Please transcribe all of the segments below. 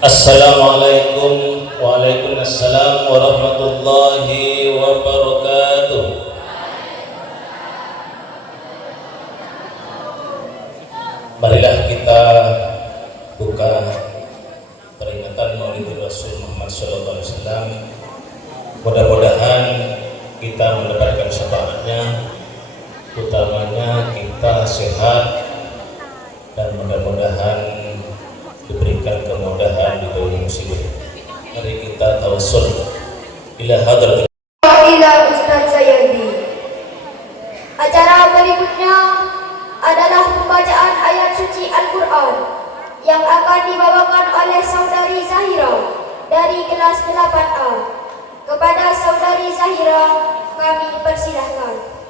Assalamualaikum Waalaikumsalam warahmatullahi wabarakatuh. Marilah kita buka peringatan Maulid Rasul Muhammad SAW. Mudah-mudahan kita mendapatkan syafaatnya, utamanya kita sehat dan mudah-mudahan diberikan kemudahan di dalam musibah. Mari kita tawassul ila hadratil ila Ustaz Sayadi. Acara berikutnya adalah pembacaan ayat suci Al-Quran yang akan dibawakan oleh Saudari Zahira dari kelas 8A. Kepada Saudari Zahira kami persilahkan.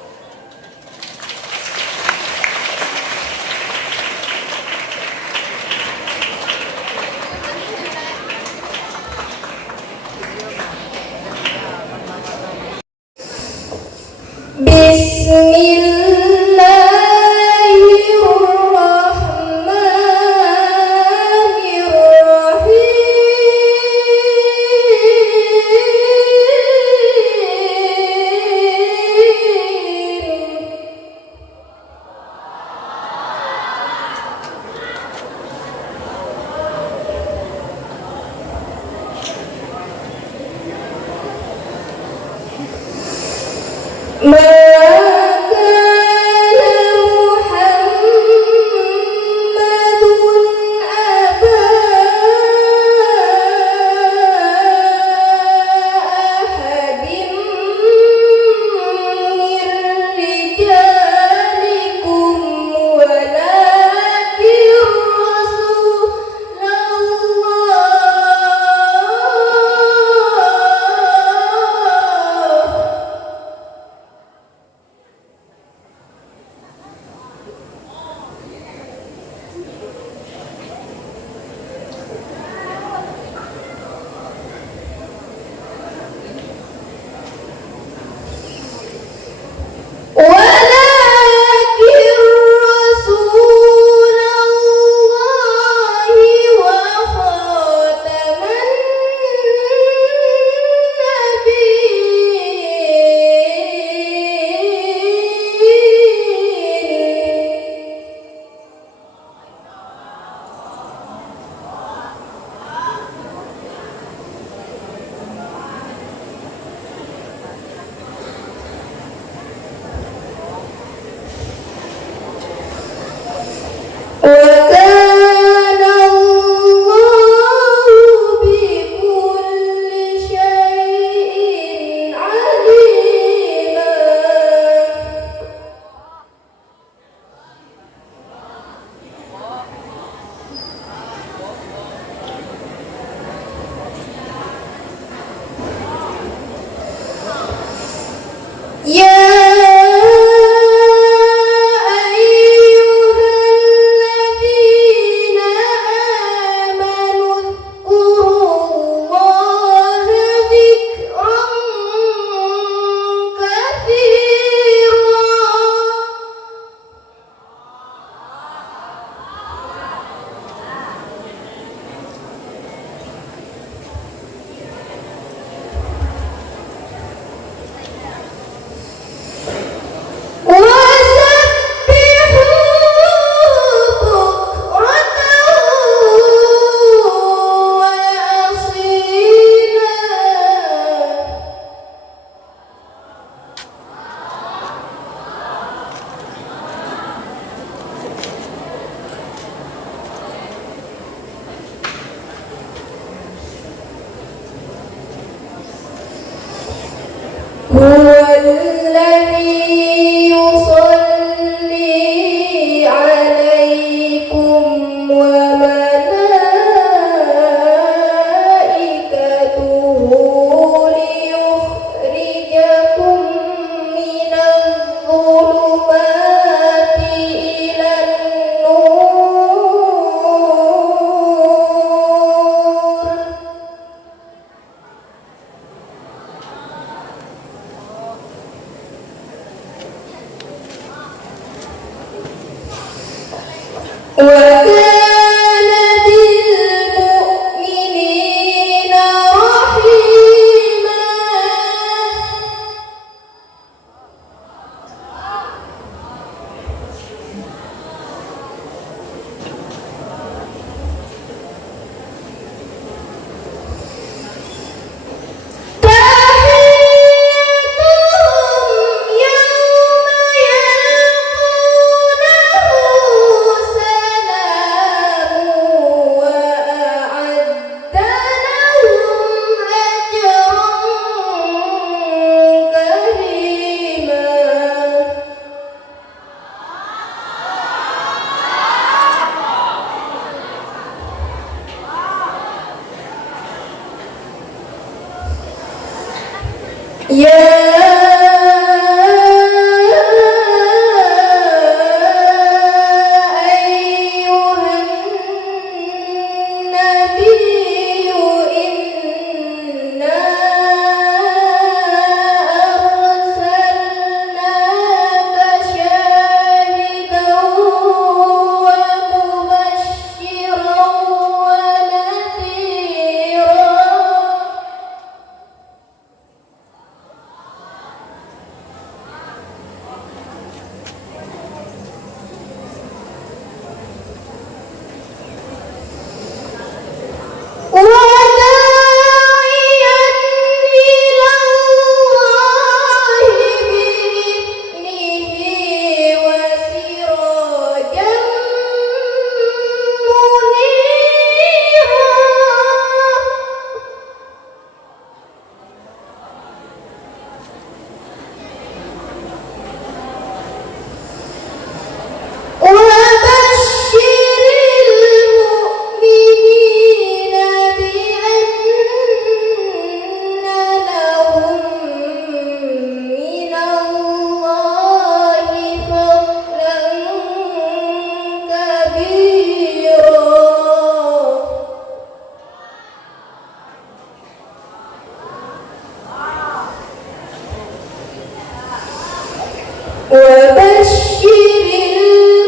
فبشر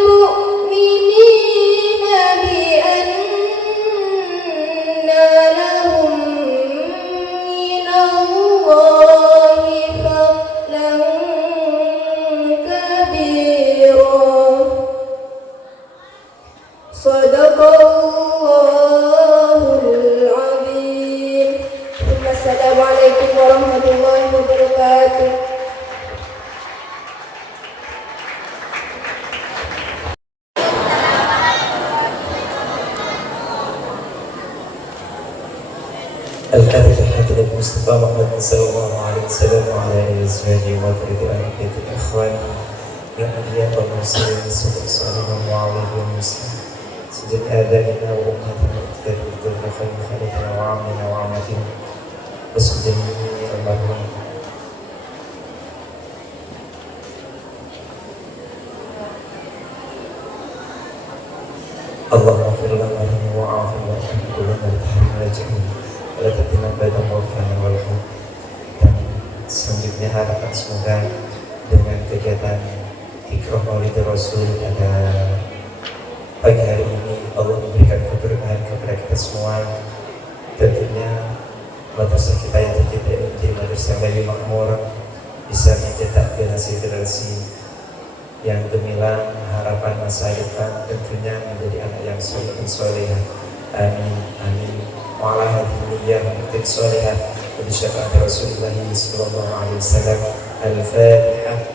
المؤمنين بأن لهم من الله فضلا كبيرا. صدق الله العظيم. السلام عليكم ورحمة الله وبركاته. الحديث الحديث المصطفى محمد صلى الله عليه وسلم وعلى آله وصحبه وفرد آل بيت الإخوان يا أنبياء والمرسلين صلى الله عليه وسلم سيد آبائنا وأمهاتنا وأجدادنا وذريتنا خير خليفنا وعمنا وعمتنا وسيد جميع المرحومين. اللهم اغفر لنا وعافنا وارحمنا كلنا بتحريم الجحيم ولا تفتنا بعد موتنا والحب. Dan selanjutnya harapan semoga dengan kegiatan Iqra Maulid Rasul pada pagi hari ini Allah memberikan keberkahan kepada kita semua. Tentunya madrasah kita yang tercinta ini menjadi madrasah yang makmur, bisa mencetak generasi-generasi yang gemilang, harapan masa depan, tentunya menjadi anak yang soleh dan solehah. Amin, amin. Wa'ala hadhihi niyyah mutin solehah wa bi syafaati Rasulillah sallallahu alaihi wasallam. Al-Fatihah.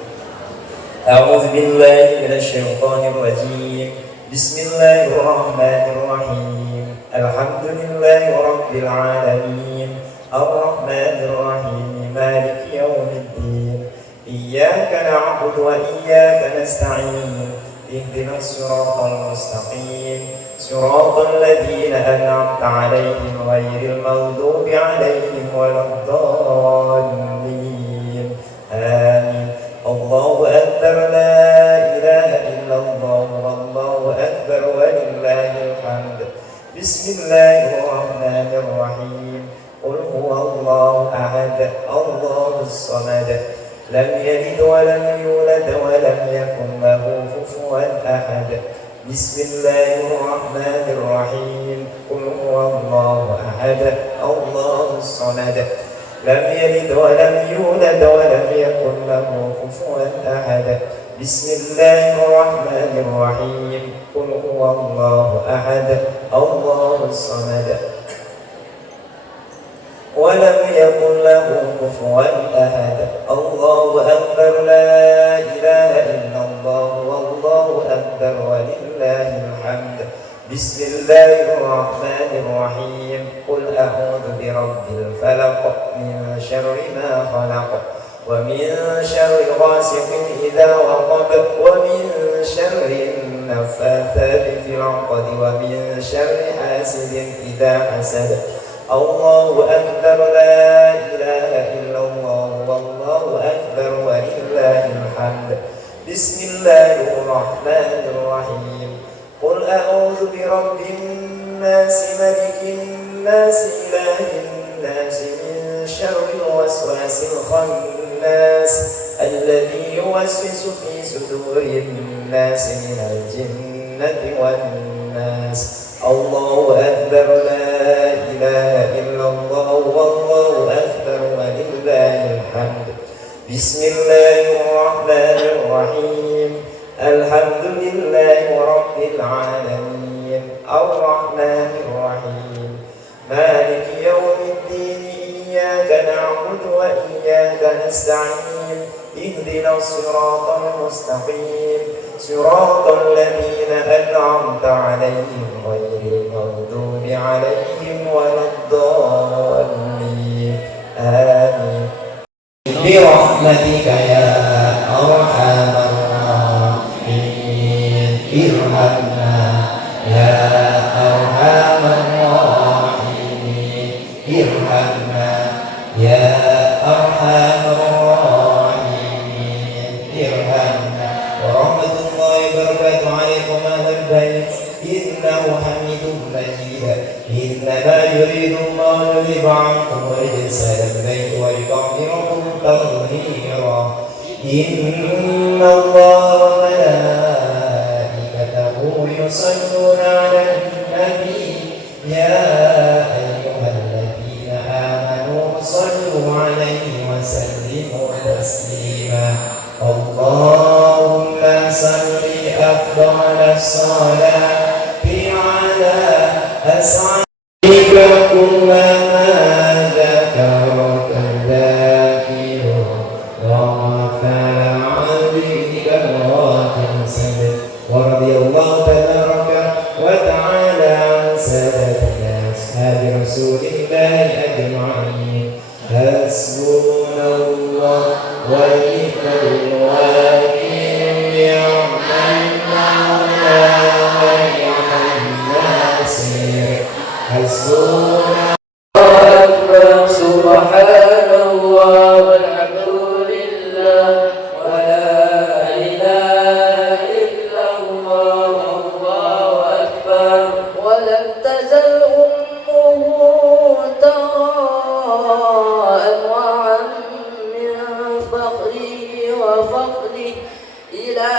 A'udzu billahi minasy syaithanir rajim. Bismillahirrahmanirrahim. Alhamdulillahi rabbil alamin. Ar-Rahmanir Rahim. Maliki yaumiddin. إياك نعبد وإياك نستعين اهدنا الصراط المستقيم صراط الذين أنعمت عليهم غير المغضوب عليهم ولا الضالين آمين. الله أكبر لا إله إلا الله والله أكبر ولله الحمد. بسم الله الرحمن الرحيم. قل هو الله أحد الله الصمد لم يلد ولم يولد ولم يكن له كفوا أحد. بسم الله الرحمن الرحيم. قل هو الله أحد الله الصمد لم يلد ولم يولد ولم يكن له كفوا أحد. بسم الله الرحمن الرحيم. قل هو الله أحد الله الصمد ولم يكن له كفوا أحد. الله أكبر لا إله إلا الله والله أكبر ولله الحمد. بسم الله الرحمن الرحيم. قل أعوذ برب الفلق من شر ما خلق ومن شر غاسق إذا وقب ومن شر النفاثات في العقد ومن شر حاسد إذا حسد. الله أكبر لا إله إلا الله والله أكبر ولله الحمد. بسم الله الرحمن الرحيم. قل أعوذ برب الناس ملك الناس إله الناس من شر الوسواس الخناس الذي يوسوس في صدور الناس من الجنة والناس. الله أكبر لا إله إلا الله والله أكبر ولله الحمد. بسم الله الرحمن الرحيم. الحمد لله رب العالمين الرحمن الرحيم مالك يوم الدين. إياك نعبد وإياك نستعين اهدنا الصراط المستقيم صراط الذين أنعمت عليهم غير المغضوب عليهم ولا الضالين آمين. برحمتك يا أرحم الراحمين ارحمنا يا أرحم الراحمين ارحمنا يا أرحم الراحمين ارحمنا. ورحمة الله وبركاته عليكم أهل البيت إنه حميد مجيد. إنما يريد الله ليذهب عنكم الرجس أهل البيت ويطهركم تطهيرا. إن الله وملائكته يصلون على النبي يا أيها الذين آمنوا صلوا عليه وسلموا تسليما اللهم صل أفضل الصلاة على أسعدك كل ما ذكرك الذاكرون وغفل عبدك الغافل ورضي الله تبارك وتعالى عن سادتنا أصحاب رسول الله أجمعين حسبنا الله ونعم الوكيل نعم المولى ونعم الناصر حسبنا أكبر سبحان الله والحمد لله ولا إله إلا الله والله أكبر ولم تزل أمه ترى أنواعا من فخره وفقده إلى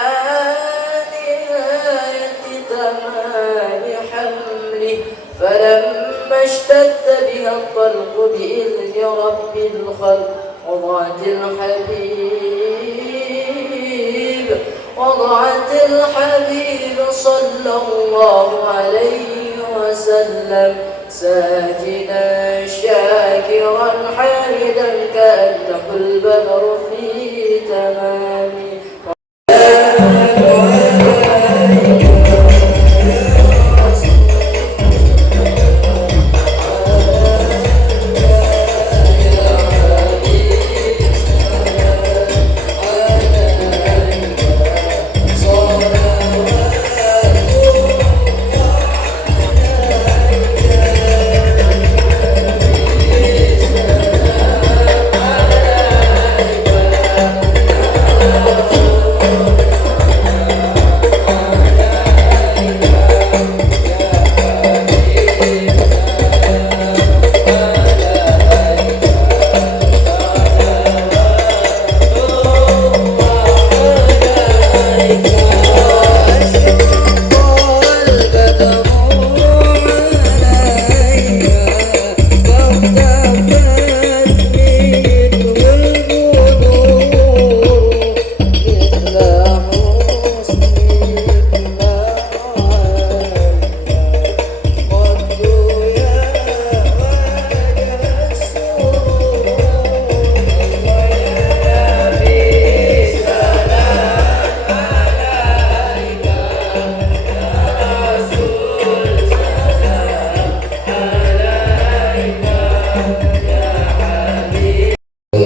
نهاية تمام حمله فلما اشتد بها الطلق بإذن رب الخلق وضعت الحبيب صلى الله عليه وسلم ساجدا شاكرا حامدا كأنه البدر في تمامه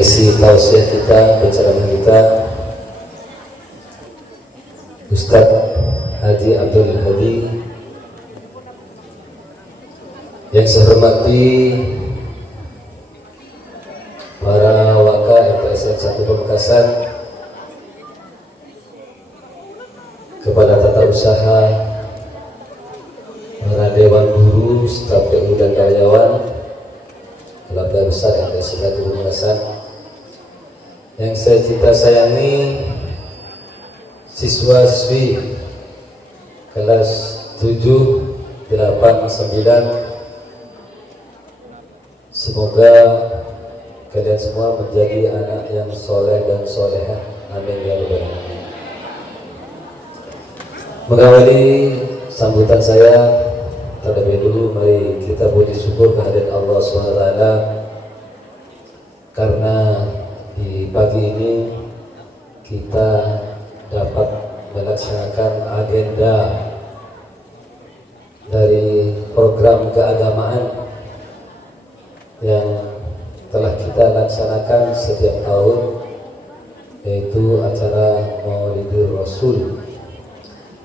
Isi tausiah kita, penceramah kita, Ustadz Haji Abdul Hadi. Yang saya hormati para waka MTSN 1 Pamekasan, kepada tata usaha, para dewan guru, staf PU dan karyawan, keluarga besar MTSN 1 Pamekasan. Yang saya cinta sayangi, siswa-siswi kelas 7, 8, 9. Semoga kalian semua menjadi anak yang soleh dan solehah. Amin ya rabbal alamin. Mengawali sambutan saya, terlebih dulu mari kita puji syukur kehadirat Allah SWT karena di pagi ini kita dapat melaksanakan agenda dari program keagamaan yang telah kita laksanakan setiap tahun, yaitu acara Maulidur Rasul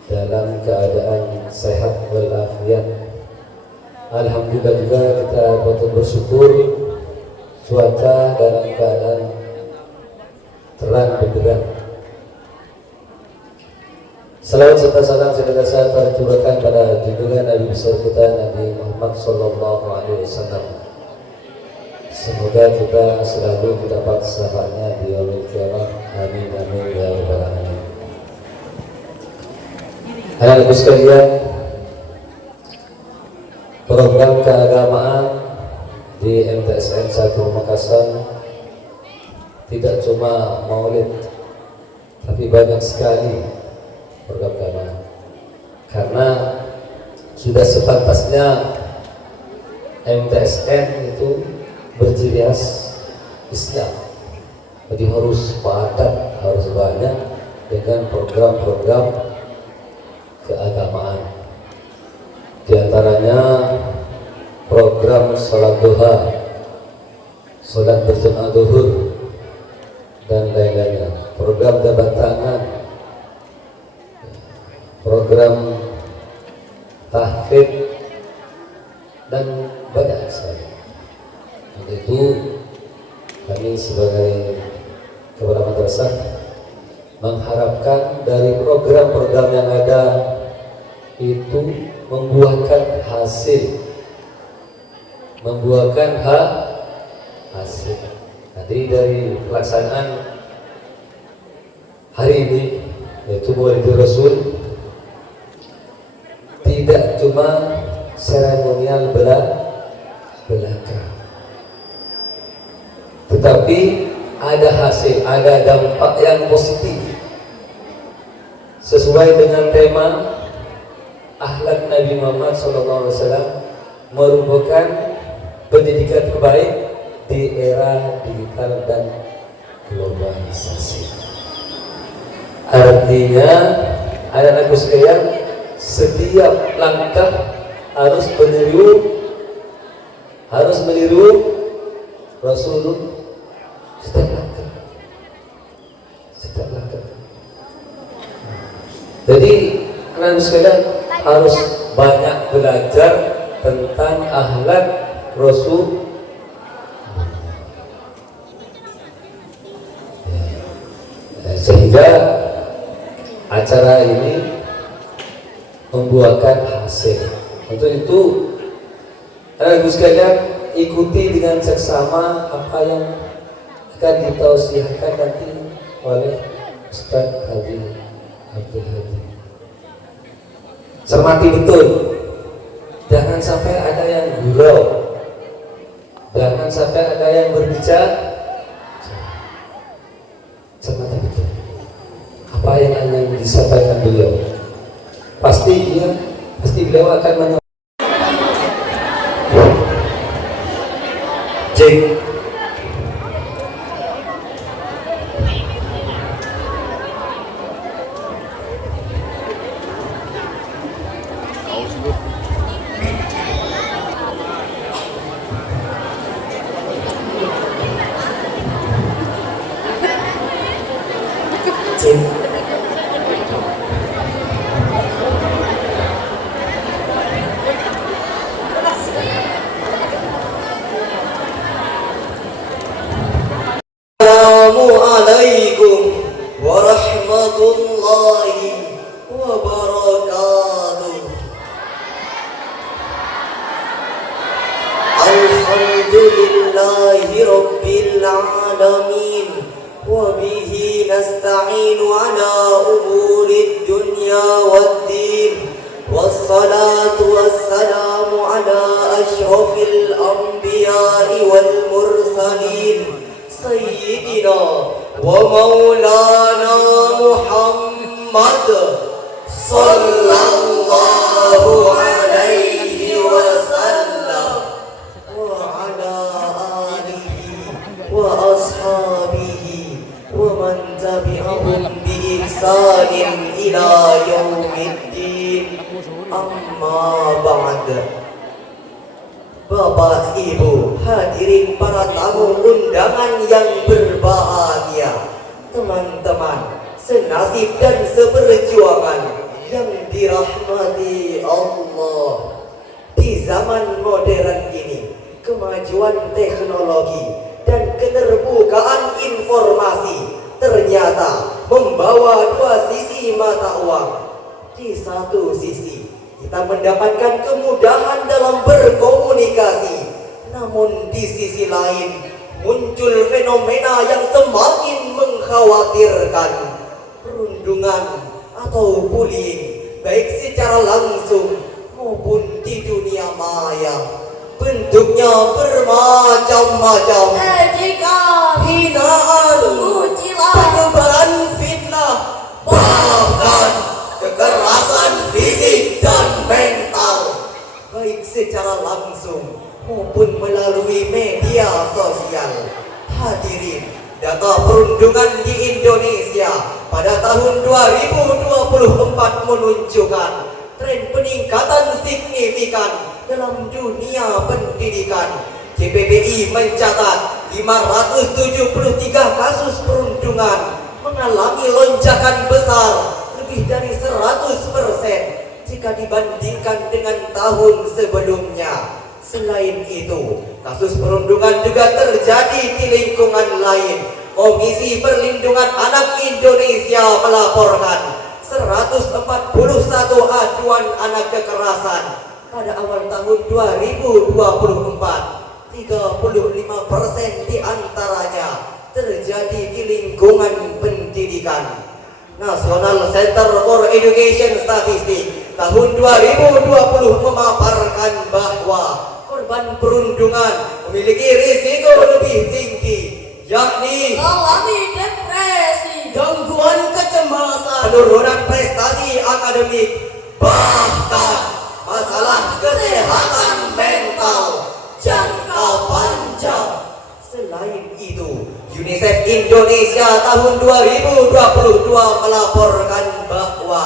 dalam keadaan sehat walafiat. Alhamdulillah juga kita patut bersyukur cuaca dalam keadaan terang benderang. Salawat serta salam senantiasa tercurahkan pada junjungan Nabi besar kita Nabi Muhammad Sallallahu Alaihi Wasallam. Semoga kita selalu mendapat syafaatnya di yaumil qiyamah Amin amin ya rabbal alamin. Anak-anakku sekalian, program keagamaan di MTSN 1 Makassar tidak cuma maulid, tapi banyak sekali program keagamaan. Karena sudah sepantasnya MTSN itu berciri khas Islam, jadi harus padat, harus banyak dengan program-program keagamaan. Di antaranya program sholat duha, sholat berjamaah zuhur, dan lain-lainnya. Program jabat tangan, program tahfidz, dan banyak sekali. Untuk itu kami sebagai kepala madrasah mengharapkan dari program-program yang ada itu membuahkan hasil, hasil. Jadi dari pelaksanaan hari ini, yaitu Maulidul Rasul, tidak cuma seremonial belaka, tetapi ada hasil, ada dampak yang positif sesuai dengan tema akhlak Nabi Muhammad SAW, merupakan pendidikan terbaik di era digital dan globalisasi. Artinya, anak-anakku sekalian, setiap langkah harus meniru Rasulullah. Setiap langkah. Jadi anak-anak sekalian harus banyak belajar tentang akhlak Rasul. Sehingga acara ini membuahkan hasil. Untuk itu, anak-anak sekalian, ikuti dengan seksama apa yang akan ditausiahkan nanti oleh Ustaz Haji Abdul Hadi. Cermati betul, jangan sampai ada yang gurau, jangan sampai ada yang berbicara. Cermati betul apa yang akan disampaikan beliau. Pasti beliau akan menyampaikan. Cek. Assalamualaikum warahmatullahi wabarakatuh. Alhamdulillahi rabbil alamin, wa bihi nasta'inu ala umurid dunya waddin, wassalatu wassalamu ala ashrafil anbiya'i wal mursalin, Sayyidina wa maulana Muhammad sallallahu alaihi wasallam wa ala alihi wa ashabihi wa man tabi'ahum bi ihsanin ila yaumiddin. Amma ba'd. Bapak, Ibu, hadirin para tamu undangan yang berbahagia, teman-teman senasib dan seperjuangan yang dirahmati Allah. Di zaman modern ini, kemajuan teknologi dan keterbukaan informasi ternyata membawa dua sisi mata uang. Di satu sisi, kita mendapatkan kemudahan dalam berkomunikasi, namun di sisi lain muncul fenomena yang semakin mengkhawatirkan perundungan atau bullying baik secara langsung maupun di dunia maya. Bentuknya bermacam-macam. Ejekan, Hinaan, pengucilan, penyebaran fitnah, bahkan kekerasan fisik dan mental, baik secara langsung maupun melalui media sosial. Hadirin, data perundungan di Indonesia pada tahun 2024 menunjukkan tren peningkatan signifikan dalam dunia pendidikan. JPPI mencatat 573 kasus perundungan mengalami lonjakan besar lebih dari 100% jika dibandingkan dengan tahun sebelumnya. Selain itu, kasus perundungan juga terjadi di lingkungan lain. Komisi Perlindungan Anak Indonesia melaporkan 141 aduan anak kekerasan pada awal tahun 2024. 35% diantaranya terjadi di lingkungan pendidikan. National Center for Education Statistics tahun 2020 memaparkan bahwa korban perundungan memiliki risiko lebih tinggi, yakni mengalami depresi, gangguan kecemasan, penurunan prestasi akademik, bahkan masalah kesehatan mental jangka panjang. Selain itu, UNICEF Indonesia tahun 2022 melaporkan bahwa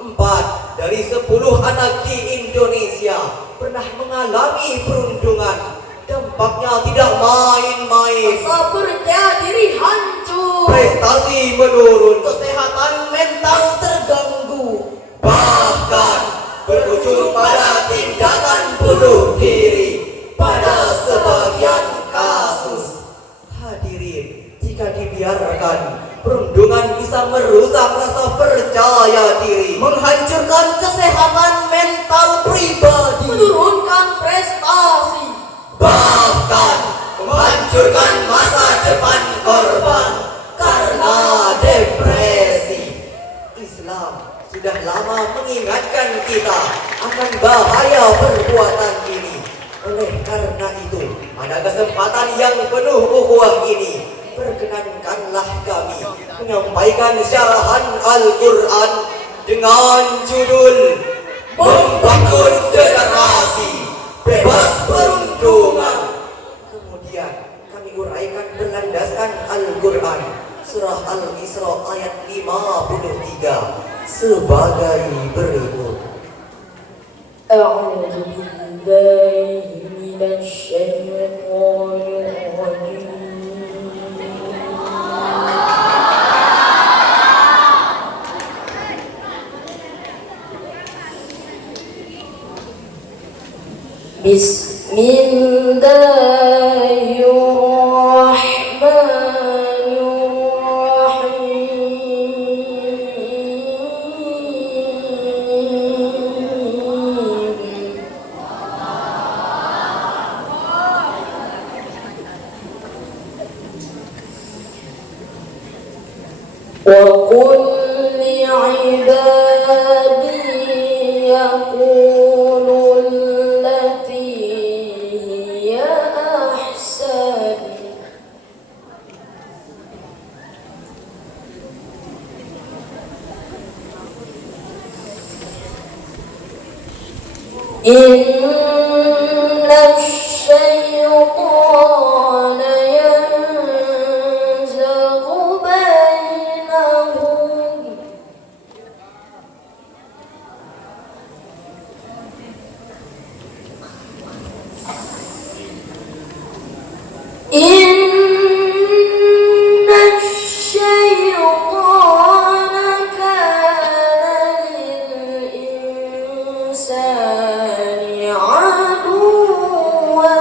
4 dari 10 anak di Indonesia pernah mengalami perundungan. Dampaknya tidak main-main. rasa percaya diri hancur, Prestasi menurun, kesehatan mental terganggu, bahkan berujung pada tindakan bunuh diri pada sebagian kasus. Hadirin, jika dibiarkan, perundungan bisa merusak rasa percaya diri, menghancurkan kesehatan mental pribadi, menurunkan prestasi, bahkan menghancurkan masa depan korban karena depresi. Islam sudah lama mengingatkan kita akan bahaya perbuatan ini. Oleh karena itu, pada kesempatan yang penuh ukhuwah ini, perkenankanlah kami menyampaikan syarahan Al-Quran dengan judul Membangun Generasi Bebas Perundungan. Kemudian kami uraikan berlandaskan Al-Quran surah Al-Isra ayat 53 sebagai berikut. A'udzu billahi minasy syaithanir rajim. وَقُلْ لِعِبَادِي يَقُولُوا الَّتِي هِيَ أَحْسَنُ إِنَّ الشَّيْطَانَ يَنزَغُ بَيْنَهُمْ إِنَّ الشَّيْطَانَ كَانَ لِلْإِنسَانِ عَدُوًّا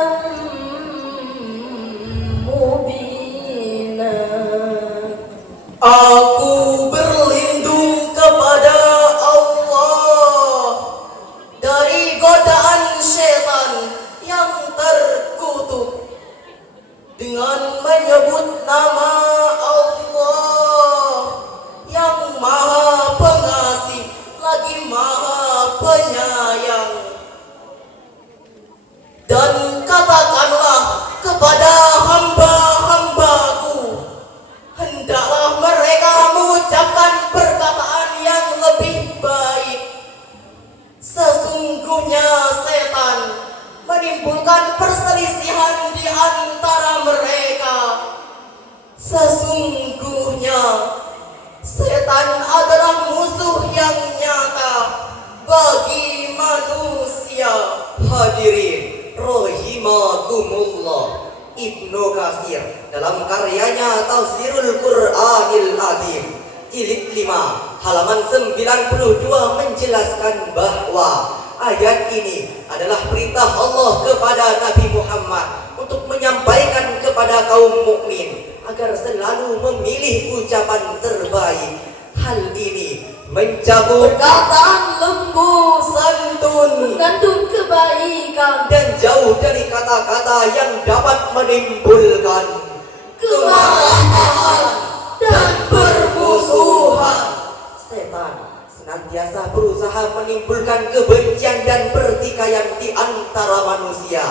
hadirin rahimakumullah. Ibnu Katsir dalam karyanya Tafsirul Qur'anil Azim jilid 5 halaman 92 menjelaskan bahwa ayat ini adalah perintah Allah kepada Nabi Muhammad untuk menyampaikan kepada kaum mukmin agar selalu memilih ucapan terbaik. Hal ini mencakup perkataan lembut, santun, mengandung kebaikan, dan jauh dari kata-kata yang dapat menimbulkan kemarahan dan permusuhan. Setan senantiasa berusaha menimbulkan kebencian dan pertikaian di antara manusia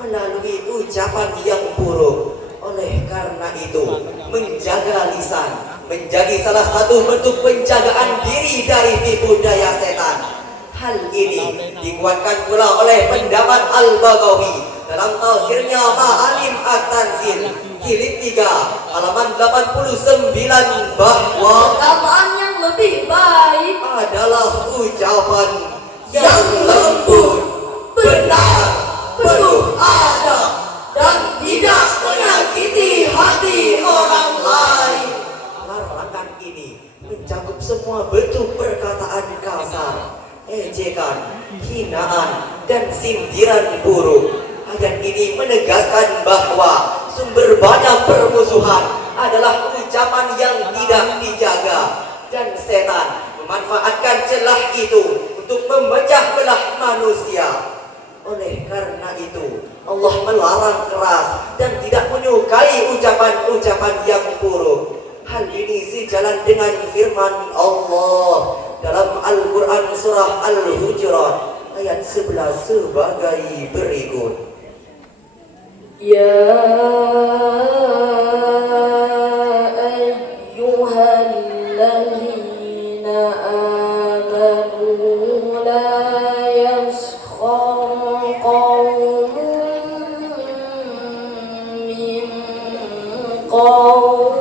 melalui ucapan yang buruk. Oleh karena itu, menjaga lisan menjadi salah satu bentuk penjagaan diri dari tipu daya setan. Hal ini dikuatkan pula oleh pendapat Al-Baghawi dalam tafsirnya Ma'alim At-Tanzil jilid 3 halaman 89 bahwa perkataan yang lebih baik adalah ucapan yang lembut, benar, penuh adab, dan tidak menyakiti hati orang lain. Larangan ini mencakup semua bentuk perkataan kasar, ejekan, hinaan, dan sindiran buruk. Ayat ini menegaskan bahwa sumber banyak permusuhan adalah ucapan yang tidak dijaga, dan setan memanfaatkan celah itu untuk memecah belah manusia. Oleh karena itu, Allah melarang keras dan tidak menyukai ucapan-ucapan yang buruk. Hal ini sejalan dengan firman Allah dalam Al-Quran surah Al-Hujurat ayat 11 sebagai berikut. Ya ayyuhalladzina amanu la yaskhar qaumun min qaum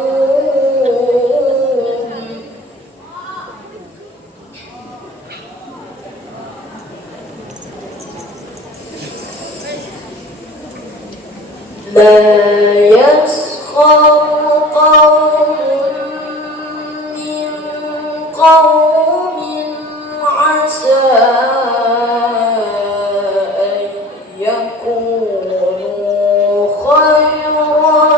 لا يسخر قوم من قوم عسى أن يكونوا خيرا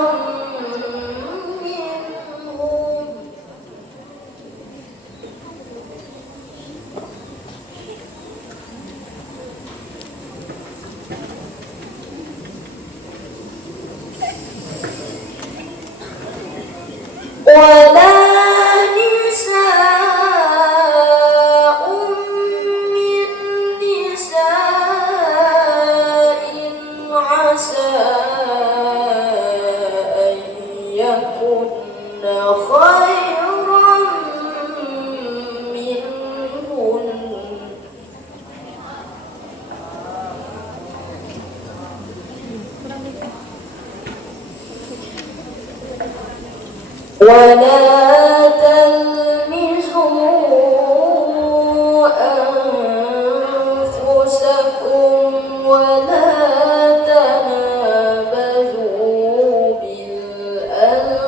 منهم ولا نساء من نساء عسى أن يكن خيرا منهن ولا تلمزوا أنفسكم ولا تنابزوا بالألقاب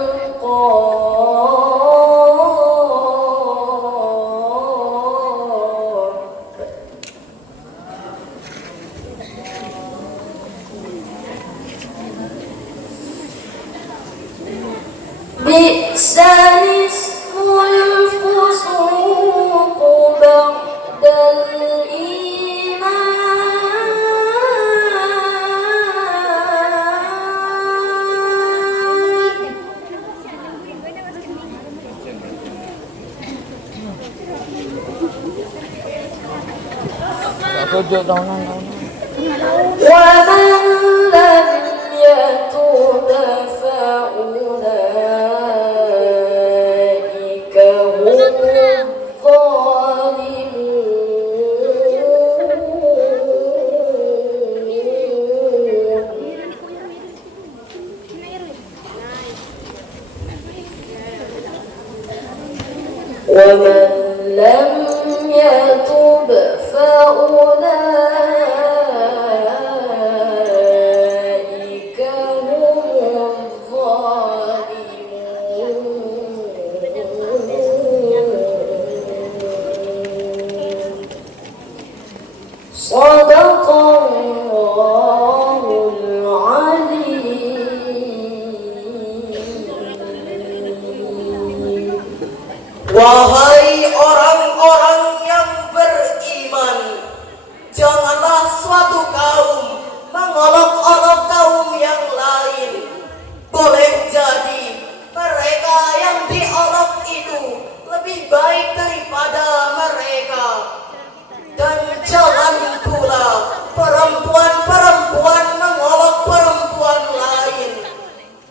بئس الاسم الفسوق بعد الإيمان ومن لم يتب فأولئك هم الظالمون ومن لم يتب فأولئك Sadaqallahul Alim. Wahai orang-orang yang beriman, janganlah suatu kaum mengolok-olok kaum yang lain. Boleh jadi mereka yang diolok itu lebih baik daripada mereka. Dan jangan pula perempuan-perempuan mengolok perempuan lain.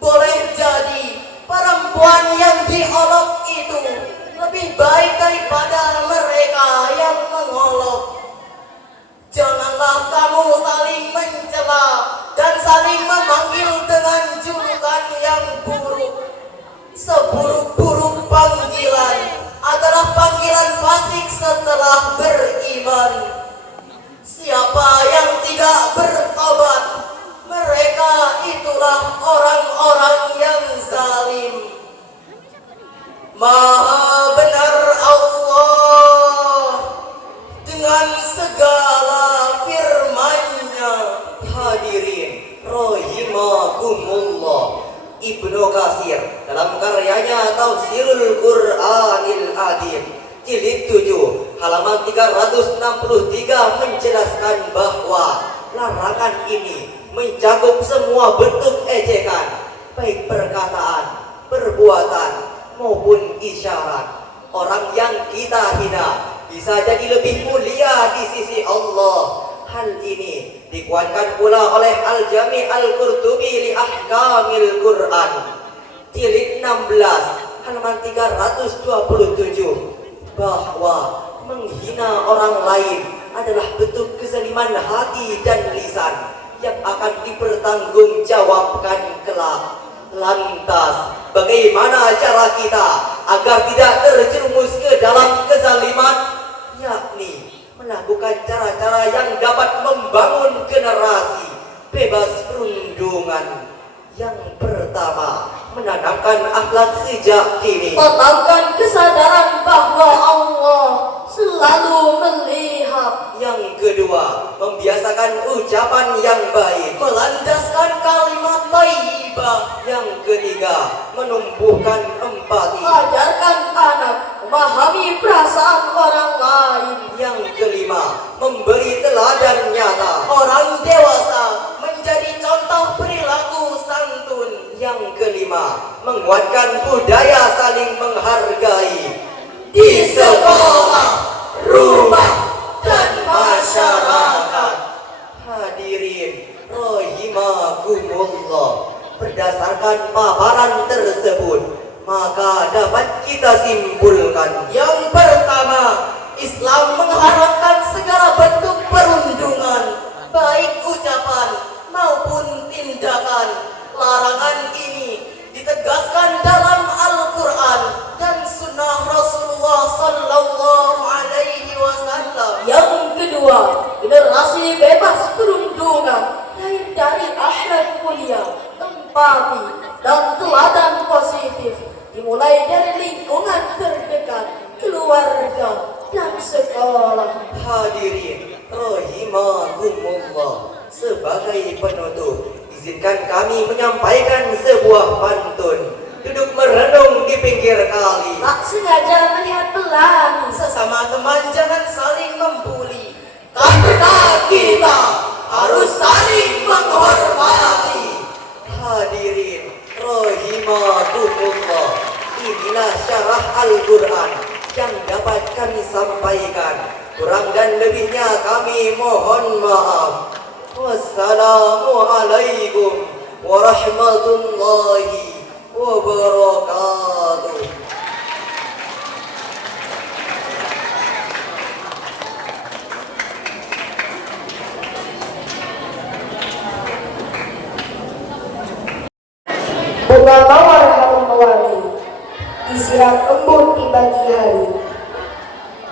Boleh jadi perempuan yang diolok itu lebih baik daripada mereka yang mengolok. Janganlah kamu saling mencela dan saling memanggil dengan julukan yang buruk. Seburuk-buruk panggilan adalah panggilan fasik setelah beriman. Siapa yang tidak bertobat, mereka itulah orang-orang yang zalim. Maha benar Allah dengan segala firman-Nya. Hadirin rahimakumullah, Ibnu Katsir dalam karyanya Tafsirul Qur'anil Azim jilid 7 halaman 363 menjelaskan bahwa larangan ini mencakup semua bentuk ejekan, baik perkataan, perbuatan maupun isyarat. Orang yang kita hina bisa jadi lebih mulia di sisi Allah. Hal ini dikuatkan pula oleh Al-Jami' Al-Qurtubi li Ahkamil Quran jilid 16 halaman 327 bahwa menghina orang lain adalah bentuk kezaliman hati dan lisan yang akan dipertanggungjawabkan kelak. Lantas, bagaimana cara kita agar tidak terjerumus ke dalam kezaliman? Yakni melakukan cara-cara yang dapat membangun generasi bebas perundungan. Yang pertama, menanamkan akhlak sejak dini. Tanamkan kesadaran bahwa Allah selalu melihat. Yang kedua, membiasakan ucapan yang baik, melandaskan kalimat thayyibah. Yang ketiga, menumbuhkan empati. Ajarkan anak memahami perasaan orang lain. Yang kelima, memberi teladan nyata. Orang dewasa menjadi contoh perilaku santun. Yang kelima, menguatkan budaya saling menghargai di sekolah, rumah, dan masyarakat. Hadirin rahimakumullah, berdasarkan paparan tersebut, maka dapat kita simpulkan. Yang pertama, Islam mengharamkan segala bentuk perundungan, baik ucapan maupun tindakan. Larangan ini ditegaskan dalam Al-Quran dan Sunnah Rasulullah Sallallahu Alaihi Wasallam. Yang kedua, generasi bebas perundungan lahir dari akhlak mulia, empati, dan teladan positif, dimulai dari lingkungan terdekat, keluarga, dan sekolah. Hadirin rahimakumullah, sebagai penutup, izinkan kami menyampaikan sebuah pantun. Duduk merenung di pinggir kali, Tak sengaja melihat pelangi, sesama teman jangan saling membuli, karena kita harus saling menghormati. Hadirin rahimakumullah, inilah syarah Al-Quran yang dapat kami sampaikan. Kurang dan lebihnya kami mohon maaf. Wassalamualaikum warahmatullahi wabarakatuh. Bunga mawar harum mewangi, disiram embun di pagi hari.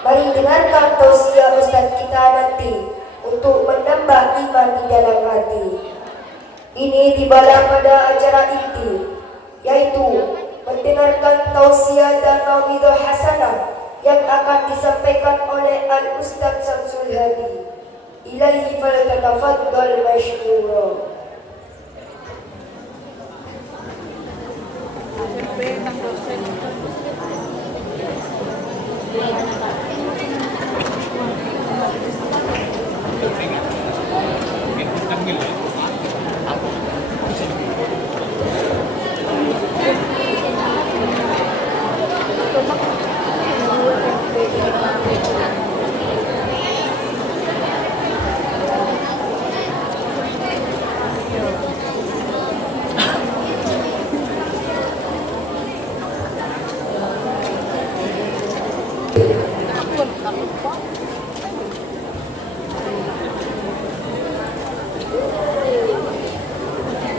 Mari dengarkan tausiah Ustaz kita nanti untuk menambah iman di dalam hati. Ini tibalah pada acara inti, yaitu mendengarkan tausiah dan mau'idhah hasanah yang akan disampaikan oleh Al-Ustaz Samsul Hadi. إليه فلتتفضل مشكورا.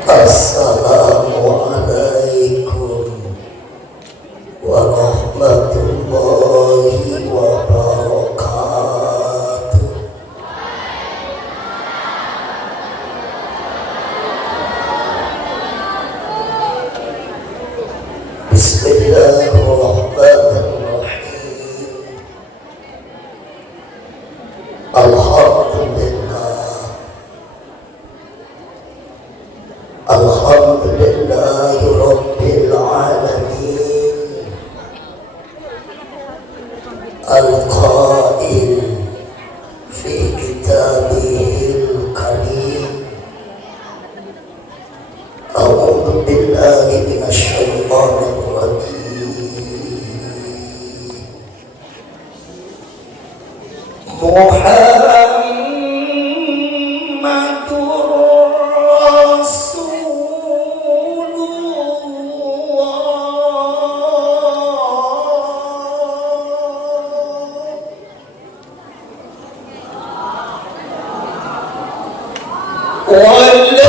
Assalamualaikum warahmatullahi wabarakatuh. Bismillahirrahmanirrahim. Alhamdulillahi Rabbil Alamin. Al-Qail fi kitabihil karim. A'udhu billahi minasyaitanir rajim.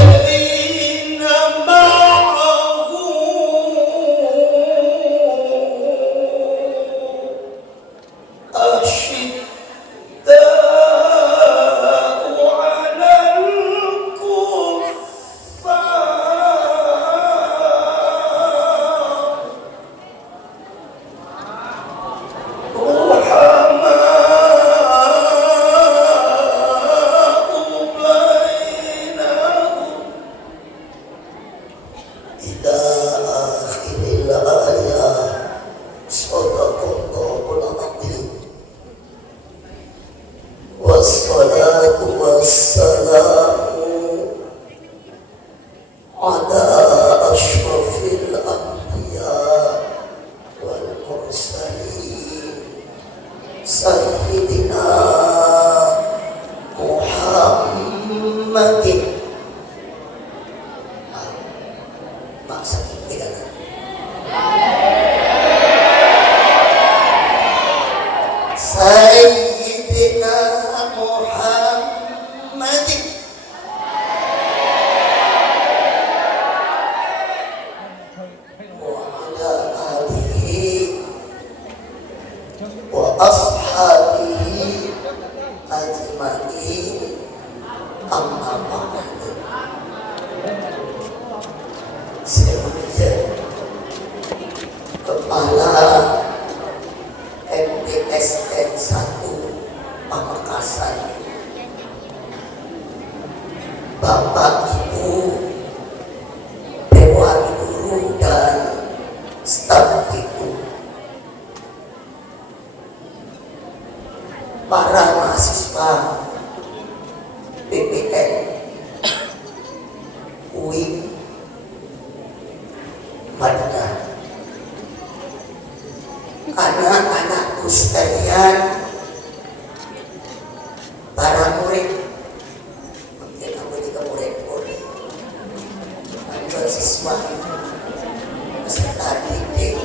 والذين معه أشداء على الكفار رحماء بينهم إلى آخر الآية. صدق الله العظيم. والصلاة والسلام على أشرف الأنبياء والمرسلين سيدنا محمد. Sayyidina Muhammad wa ala alihi wa ashabihi ajma'in, amma ba'du. Saya Kepala MTSN 1 Pamekasan, Bapak Ibu Dewan Guru dan staf itu, para mahasiswa PPN UIN Madinah, anak-anakku sekalian, para murid, mungkin aku juga murid-murid, mahasiswa, peserta didik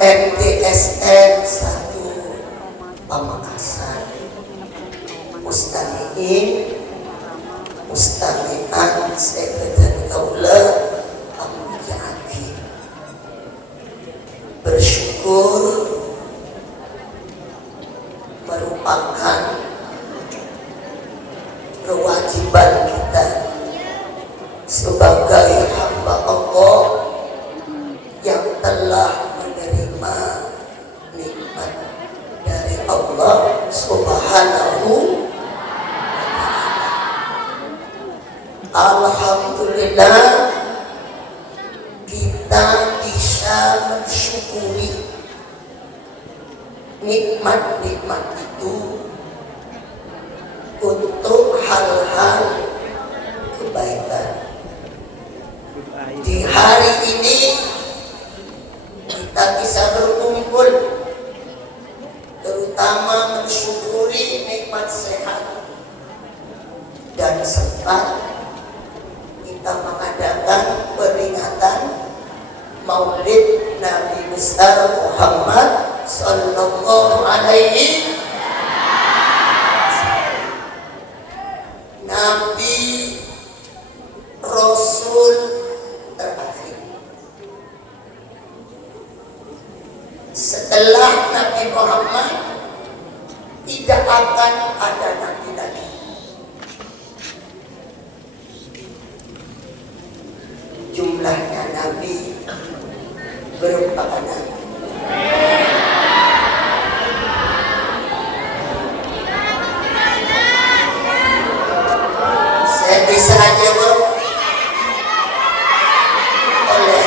MTSN 1 Pamekasan, Mustami'in, Mustami'an, Sekretari Kaula, bersyukur merupakan kewajiban kita sebagai hamba Allah yang telah menerima nikmat dari Allah Subhanahu Subhanahu. Alhamdulillah kita bisa mensyukuri nikmat-nikmat itu untuk hal-hal kebaikan. Di hari ini kita bisa berkumpul, terutama mensyukuri nikmat sehat, dan sempat kita mengadakan peringatan Maulid Nabi besar Muhammad Sallallahu Alaihi Nabi Rasul terakhir. Setelah Nabi Muhammad tidak akan ada nabi lagi. Jumlahnya nabi berapa nabi? Saya bisa jawab oleh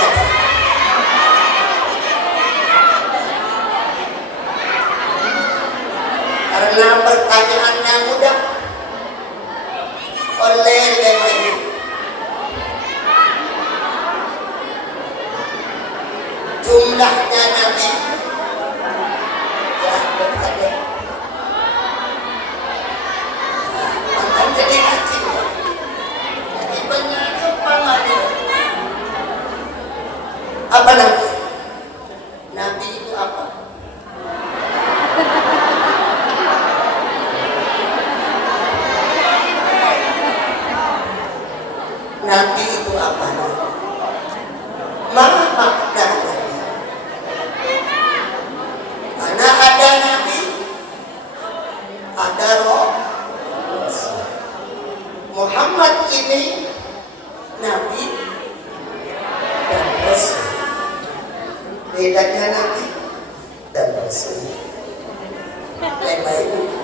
karena pertanyaannya mudah oleh Leman. Jumlahnya nabi ya berkata akan jadi kecil ya. Jadi banyak kepangannya. Apa nabi? Nabi itu apa? Nabi itu apa? Mana makna nabi? Karena ada nabi, ada roh. Muhammad ini nabi dan rasul. Bedanya nabi dan rasul. Lain-lain.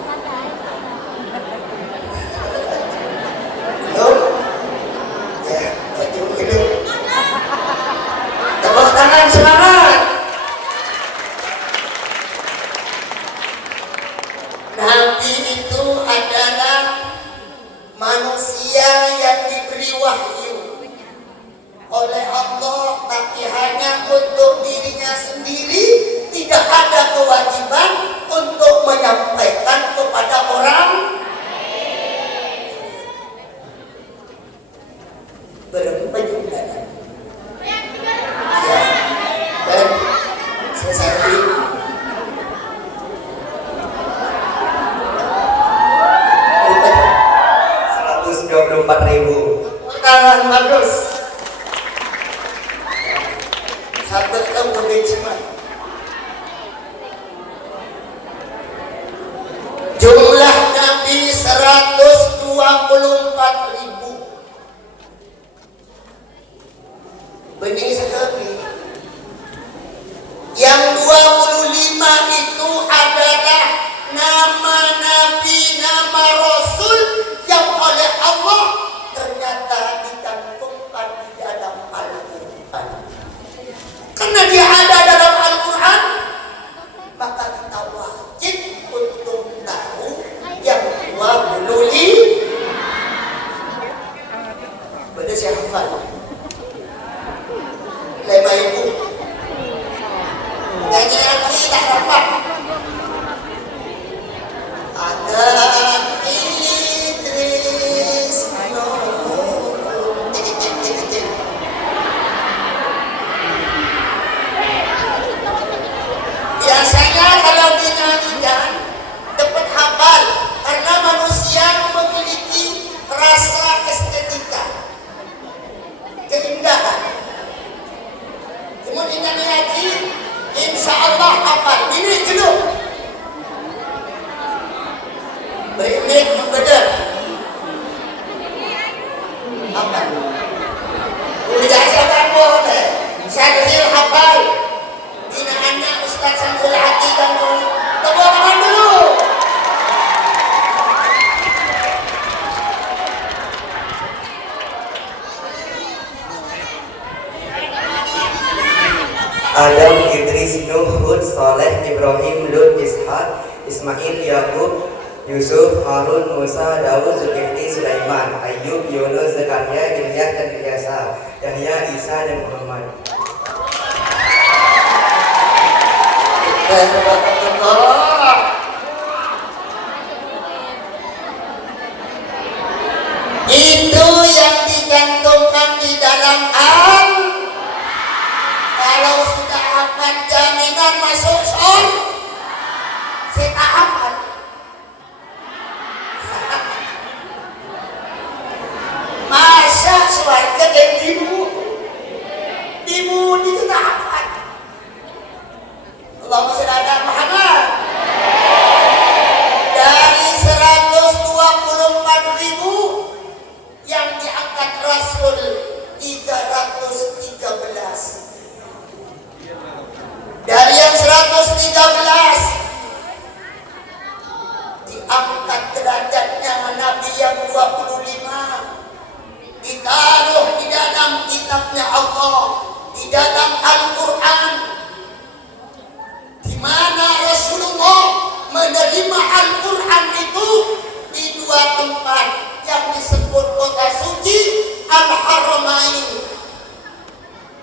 Ya, maju hidup. Tepuk tangan semangat. Nabi itu adalah manusia yang diberi wahyu oleh Allah, tapi hanya untuk dirinya sendiri, tidak ada kewajiban untuk menyampaikan kepada orang. Berapa jumlahnya? Ya, dan selesai. 24.000. Tangan bagus. Satu tahun cuma. Jumlah nabi 124.000. Benih sekali. Yang 25 itu adalah nama nabi, nama rasul yang oleh Allah ternyata dicantumkan di dalam Al-Quran. Karena dia ada dalam Al-Quran, maka kita wajib untuk tahu yang 25. Benar saya hafal. Lema ibu nyanyi lagi tak dapat. Ada Idris biasanya kalau dinyanyikan dapat hafal karena manusia memiliki rasa estetika, keindahan. Kemudian nyanyi lagi, insya Allah hafal. Ini dulu. Berikut membedar. Apa? Udah siapa boleh? Syaril hafal. Binaannya Ustaz Samsul Hati dan tepuk tangan dulu. Saleh, Ibrahim, Lut, Ishak, Ismail, Yakub, Yusuf, Harun, Musa, Daud, Zulkifli, Sulaiman, Ayub, Yunus, Zakaria, Ilyas dan Ilyasa, Yahya, Isa dan Muhammad. Itu yang dicantumkan di dalam kalau sudah akan jaminan masuk surga. Kita hafal. Masa suarga dan dimu kita hafal. Allahumma shalli ala Muhammad. Dari 124.000 yang diangkat Rasul 313. Dari yang 113 diangkat derajatnya Nabi yang 25, ditaruh di dalam kitabnya Allah, di dalam Al-Quran, di mana Rasulullah menerima Al-Quran itu di dua tempat yang disebut kota suci Al-Haramain.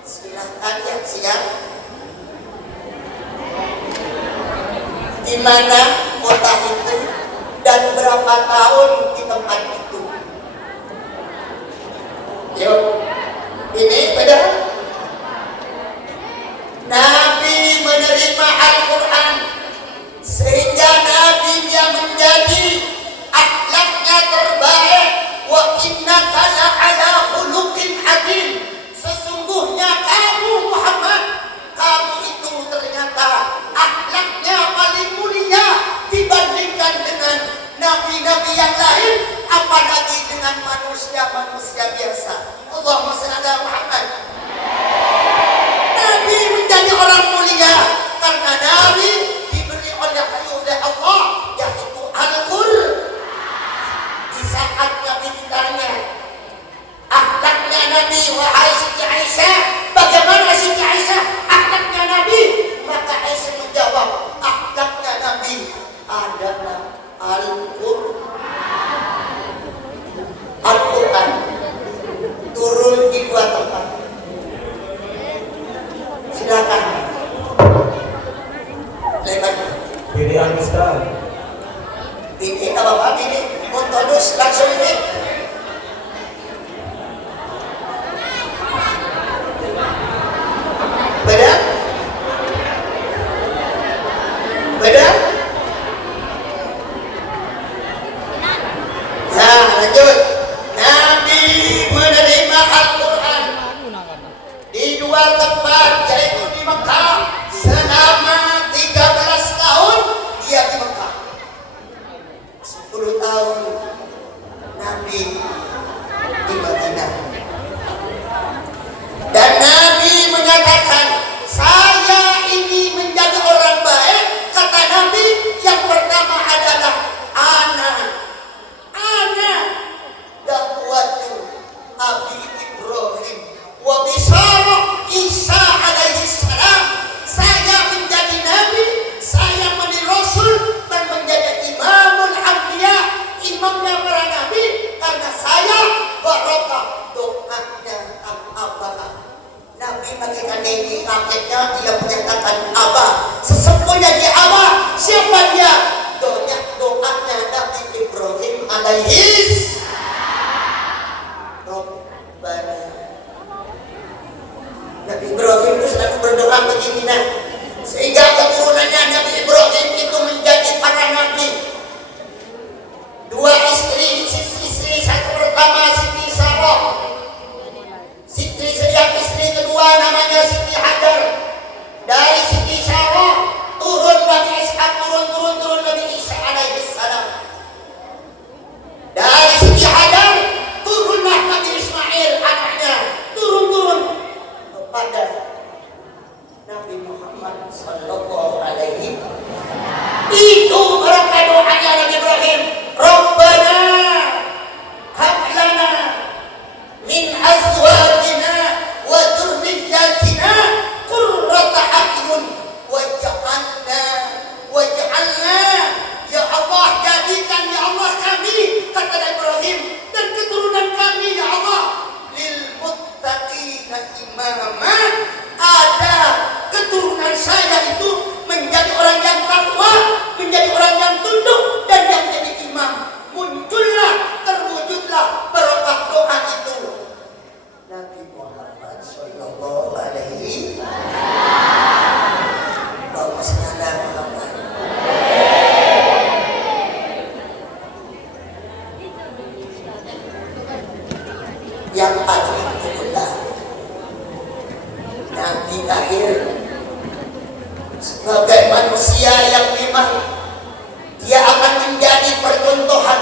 Silahkan yang siap. Di mana kota itu dan berapa tahun di tempat itu? Yuk, ini beda. Nabi menerima Al-Quran sehingga Nabi dia menjadi akhlaknya terbaik. Wa innaka la'ala khuluqin adzim. Sesungguhnya kamu Muhammad, kamu itu ternyata akhlaknya paling mulia dibandingkan dengan nabi-nabi yang lain, apalagi dengan manusia-manusia biasa. Allahumma shalli ala Muhammad. Nabi menjadi orang mulia karena Nabi diberi oleh Allah yaitu Al-Quran. Di saat Nabi ditanya akhlaknya Nabi, wahai Siti Aisyah, bagaimana Siti Aisyah akhlaknya Nabi? Maka Aisyah menjawab, akhlaknya Nabi adalah Al-Quran turun di dua tempat. Silakan. Lebar. Pilih Al-Ustaz. Ini apa ini? Montodus langsung ini. Beda? Beda? Nah, lanjut. Nabi menerima Al-Quran di dua tempat, yaitu di Mekah selama 13 tahun dia di Mekah. 10 tahun Nabi di Madinah. Dan Nabi menyatakan, saya ini menjadi orang baik. Kata Nabi, yang pertama adalah ana dakwatu Abi Ibrahim wa bisyarah Isa alaihi salam. Saya menjadi Nabi, saya menjadi Rasul, dan menjadi Imamul Anbiya, imamnya para Nabi, karena saya barokah doanya Abah. Nabi bagikan ini kakeknya, dia menyatakan Abah. Sesepuhnya di Abah, siapa dia? Doanya Nabi Ibrahim alaihi Rabbana. Nabi Ibrahim itu selalu berdoa begini, nah, sehingga keturunannya Nabi Ibrahim itu menjadi para nabi. Dua istri, satu pertama Siti Sarah, istri kedua namanya Siti Hajar. Dari Siti Sarah turun Nabi Ishak, turun Nabi menjadi percontohan.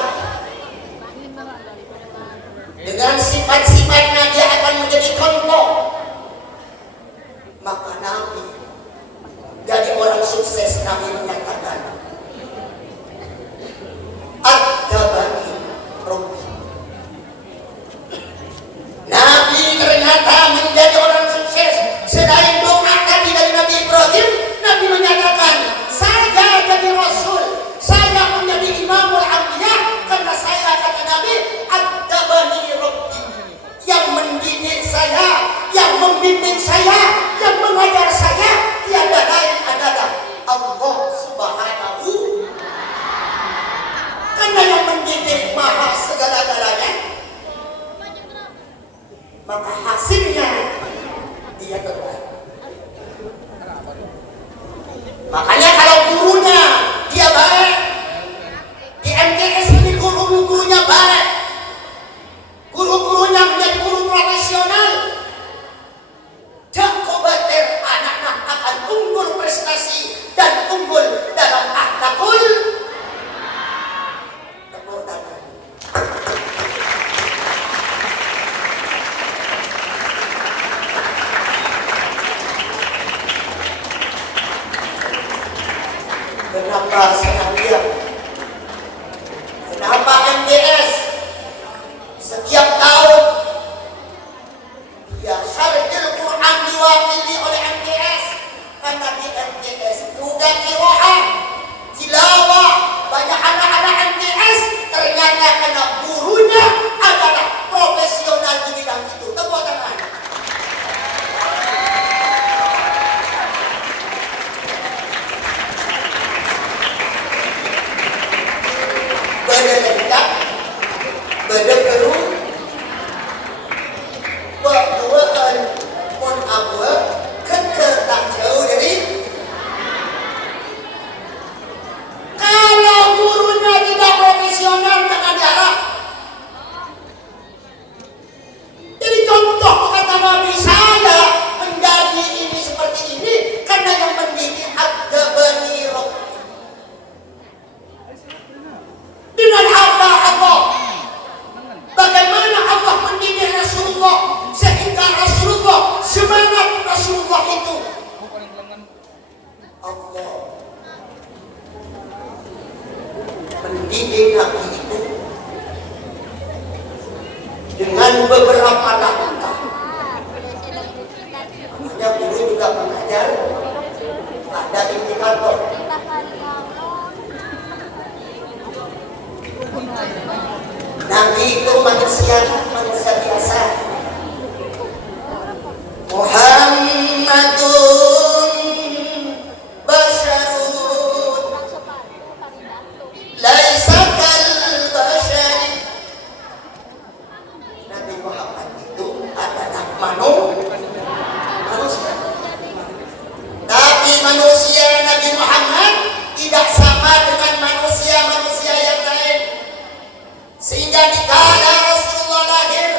Dengan sifat-sifatnya dia akan menjadi contoh. Maka Nabi jadi orang sukses. Nabi menyatakan, Ad-dabani Rabbi. Nabi ternyata menjadi orang sukses. Selain doa tadi dari Nabi Ibrahim, Nabi menyatakan, saya jadi Rasul, saya menjadi Imamul Anbiya, karena saya, kata Nabi, Ad-dabani Rabbi, yang mendidik saya, yang membimbing saya, yang mengajar saya, tiada lain adalah Allah Subhanahu. Karena yang mendidik maha segala-galanya, maka hasilnya dia terbaik. Makanya kalau gurunya dia baik, di MTS ini guru-gurunya baik, guru-gurunya menjadi guru profesional, Jakobater anak-anak akan unggul prestasi dan unggul dalam akhlakul. Tepuk tangan. Kenapa saya lihat? Kenapa MTS setiap tahun ya syarhil Quran diwakili oleh MTS? Karena di MTS juga qiraah, tilawah, banyak anak-anak MTS ternyata karena gurunya adalah profesional di bidang itu. Tepuk tangan. Beda lengkap, beda keru, buat pun apa, kekeh tak jauh dari. Kalau gurunya tidak profesional, jangan diharap. Jadi contoh kata Nabi, saya menjadi ini seperti ini karena yang mendidik Ad-dabani Rabbi. Dengan apa Allah? Bagaimana Allah mendidik Rasulullah sehingga Rasulullah, semangat Rasulullah itu Allah mendidik Nabi itu dengan beberapa langkah. Makanya guru juga mengajar ada indikator. Nabi itu manusia biasa. Muhammadun basyarun laisa kal basyari. Nabi Muhammad itu adalah manusia. Tapi manusia Nabi Muhammad tidak sama dengan manusia-manusia yang lain. Sehingga dikala Rasulullah lahir,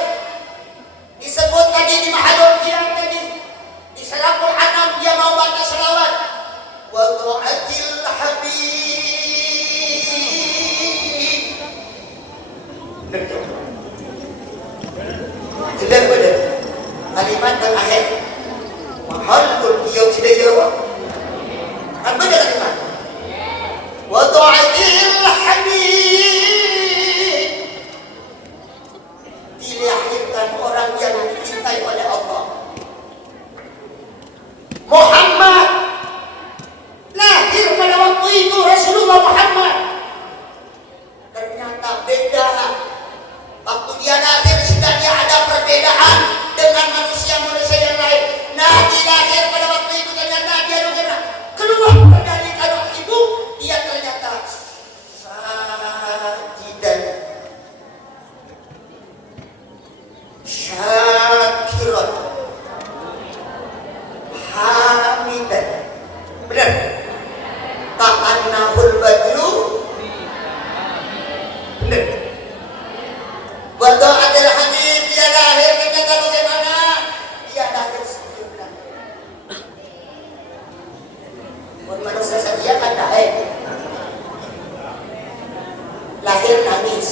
lahir nangis.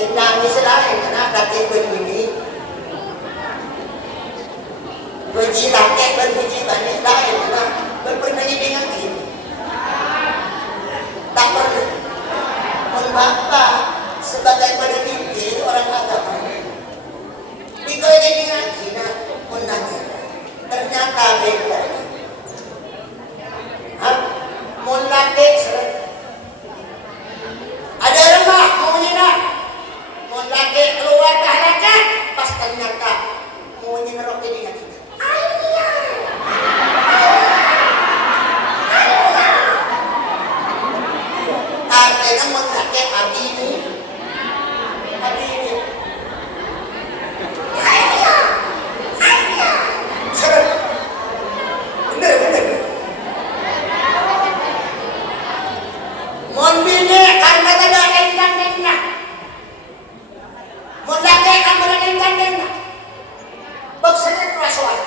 Nangis lain karena kakek berbunyi. Beji kakek berbunyi banyak lain karena berpernah dengan ini. Tak pernah. Bapak sebagai peneliti orang agama dikau dengan Cina menanya ternyata beda. Mulake seret ada rumah mau nyina mulake keluar halakan pas ternyata mau nyina roke dengan Cina. Artinya mulake abdi ini seret bener mon bine karena ada engkang-engkang mon laki kamu ada engkang-engkang baksanet rasuah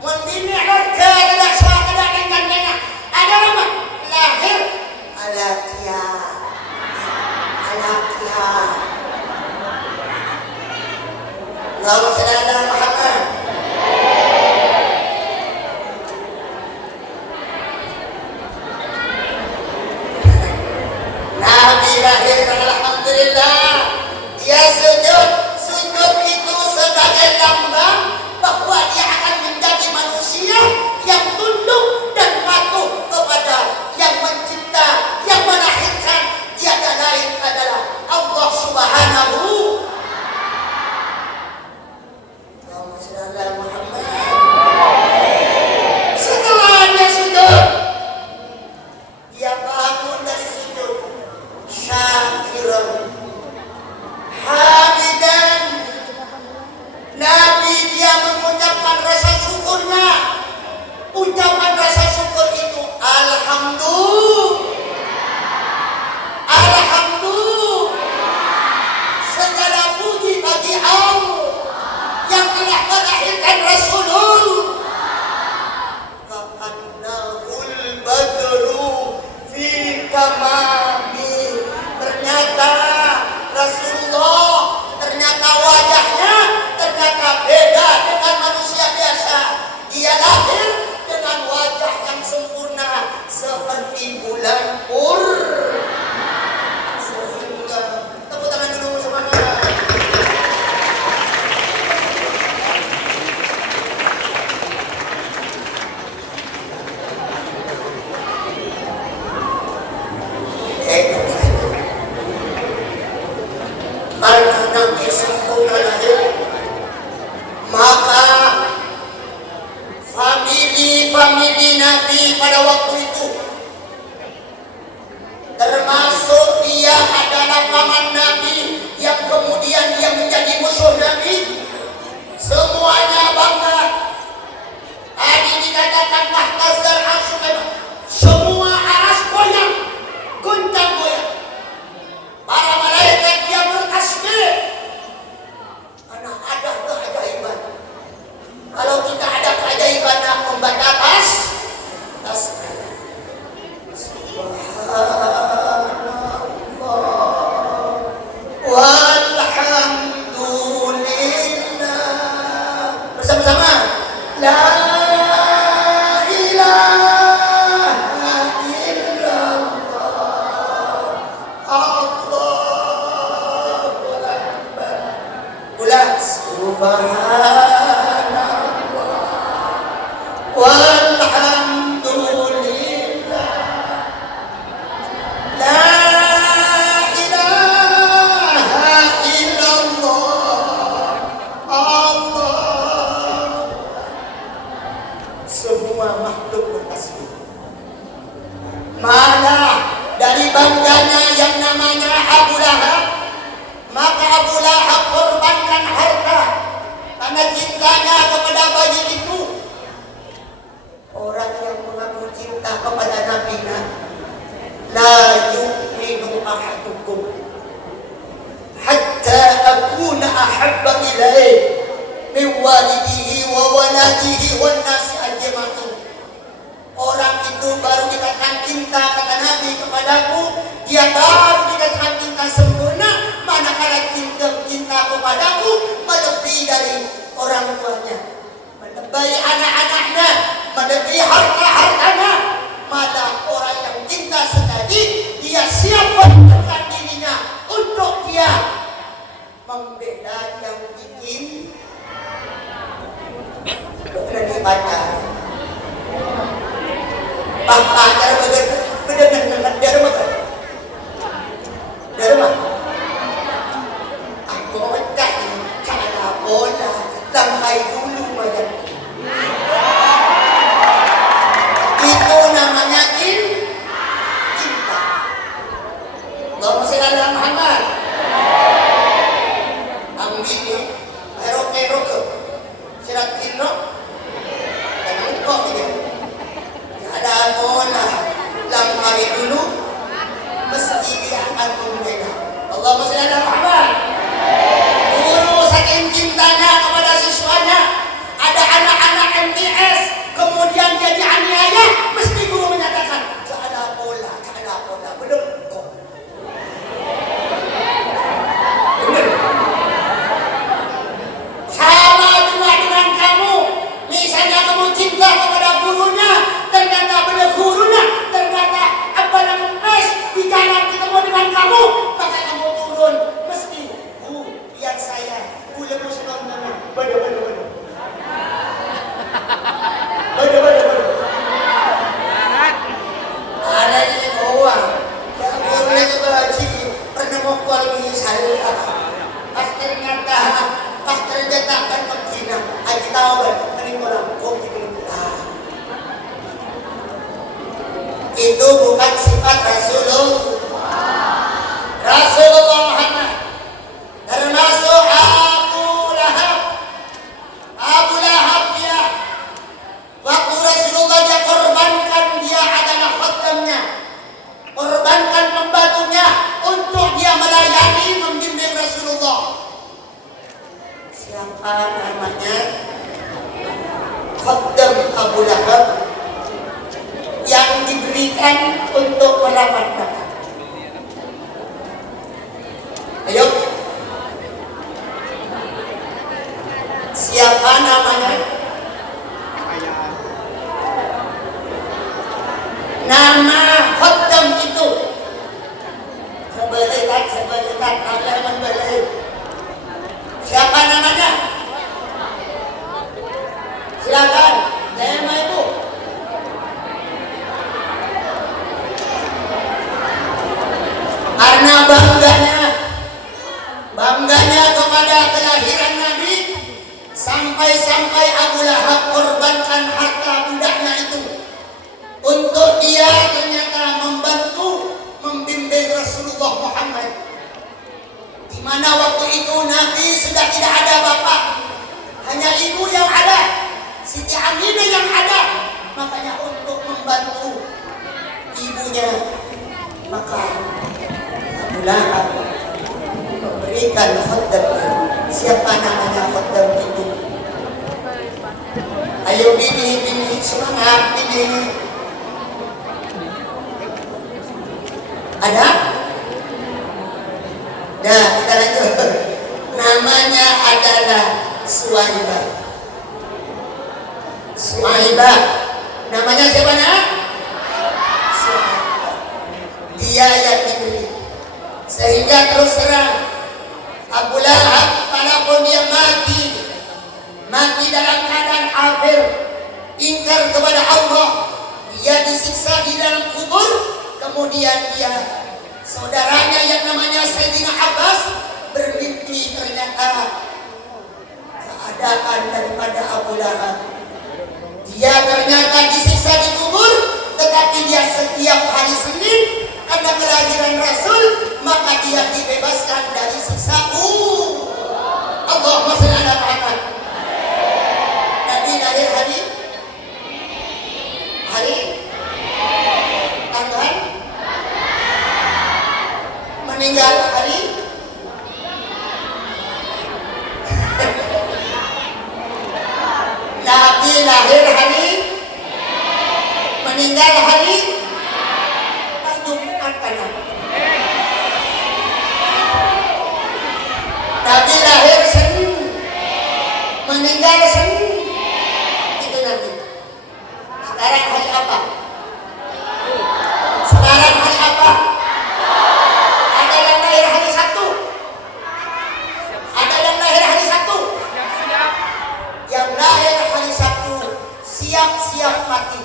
mon bine harga ada suah ada engkang-engkang ada apa lahir alakia Allahumma shalli ala Muhammad. Nabi lahir alhamdulillah. Dia sujud itu sebagai lambang bahwa dia akan menjadi manusia yang tunduk dan patuh kepada yang mencipta, yang melahirkan. Tiada lain adalah Allah Subhanahu. Allahumma shalli ala Muhammad. Setelah dia sujud, dia bangun dari sujud syakiran hamidan. Nabi dia mengucapkan rasa syukurnya. Ucapan rasa syukur itu segala puji bagi Allah yang telah melahirkan Rasulullah. Ka'annahul badru fi tamami. Ternyata Rasulullah, ternyata wajahnya ternyata beda dengan manusia biasa. Dia lahir dengan wajah yang sempurna seperti bulan pur. Sehingga tepuk tangan dulu semangat. Karena Nabi sempurna lahir, maka famili Nabi pada waktu itu, termasuk dia adalah paman Nabi yang kemudian dia menjadi musuh Nabi, semuanya bangga. Tadi dikatakan mahtazal asyukan, semua aras goyang, guncang goyang. Para malaikat dia bertasbih karena ada keajaiban. Kalau kita ada keajaiban yang membaca tasbih. Subhanallah walhamdulillah. Bersama-sama. La ilaha illallah. Allahu akbar. Ulang. Subhanallah walhamdulillah. La ilaha illallah. Allah. Semua makhluk bertasbih. Mana dari bangganya yang namanya Abu Lahab, maka Abu Lahab korbankan harta karena cintanya kepada bayi itu. Orang yang mengaku cinta kepada Nabi, la yu'minu ahadukum hatta akuna ahabba ilaihi min walidihi wa waladihi wan nasi ajma'in. Orang itu baru dikatakan cinta kata Nabi kepadaku, dia kepadaku melebihi dari orang tuanya, melebihi anak-anaknya, melebihi harta-hartanya. Malah orang yang cinta sekali, dia siap menentukan dirinya untuk dia membela yang bikin berani pacar. Bapak cara benar-benar dari mana? Dari mana? Aku mencari cara bola langkai dulu macam itu namanya cinta. Allahumma shalli ala Muhammad. Ambini hero ke sirat kino dan engkau dia ada bola langkai dulu mesti dia akan membela. Allahumma shalli ala Muhammad. Guru saking cintanya kepada siswanya, ada anak-anak MTS kemudian jadi aniaya, mesti guru menyatakan jangan bola, benar kok. Benar. Sama juga dengan kamu, misalnya kamu cinta kepada gurunya, ternyata benar gurunya, ternyata apa yang kempes di jalan ketemu dengan kamu, maka kamu turun, mesti biar saya lebih senang dengan benar. Ada di bawah, yang boleh kebaji pernah mau kuali saya. Pas ternyata kan begina, aja tahu kan, meninggal kopi keluar. Itu bukan sifat Rasulullah Muhammad. Termasuk Abu Lahab dia. Waktu Rasulullah dia korbankan, dia adalah khatamnya, korbankan pembantunya untuk dia melayani, membimbing Rasulullah. Siapa namanya? Khatam Abu Lahab yang diberikan untuk merawat Nabi. Ayo, siapa namanya? Nama khatam itu sebelikat Allah membeli. Siapa namanya? Silakan, nama ibu. Karena bangganya kepada kelahiran Nabi, sampai Abu Lahab korbankan harta budaknya itu untuk dia ternyata membantu membimbing Rasulullah Muhammad. Di mana waktu itu Nabi sudah tidak ada bapak, hanya ibu yang ada, Siti Aminah yang ada. Makanya untuk membantu ibunya, maka Abu Lahab memberikan khatam. Siapa namanya khatam itu? Ayo bini, semangat bini. Ada? Nah, kita lanjut. Namanya adalah Suwaibah. Namanya siapa nak? Suwaibah. Dia yang diberi. Sehingga terus terang Abu Lahab walaupun dia mati dalam keadaan kafir, ingkar kepada Allah, dia disiksa di dalam kubur. Kemudian dia, saudaranya yang namanya Sayyidina Abbas, bermimpi ternyata keadaan daripada Abu Lahab. Dia ternyata disiksa di kubur, tetapi dia setiap hari Senin karena kelahiran Rasul, maka dia dibebaskan dari siksa. Allahumma shalli ala Muhammad. Nabi lahir hari tanggal, meninggal hari Nabi lahir hari, meninggal hari Jumat. Nabi lahir meninggal sendiri. Itu Nabi. Sekarang hari apa? Sekarang hari apa? Ada yang lahir hari Sabtu? Ada yang lahir hari Sabtu? Yang lahir hari Sabtu siap-siap mati.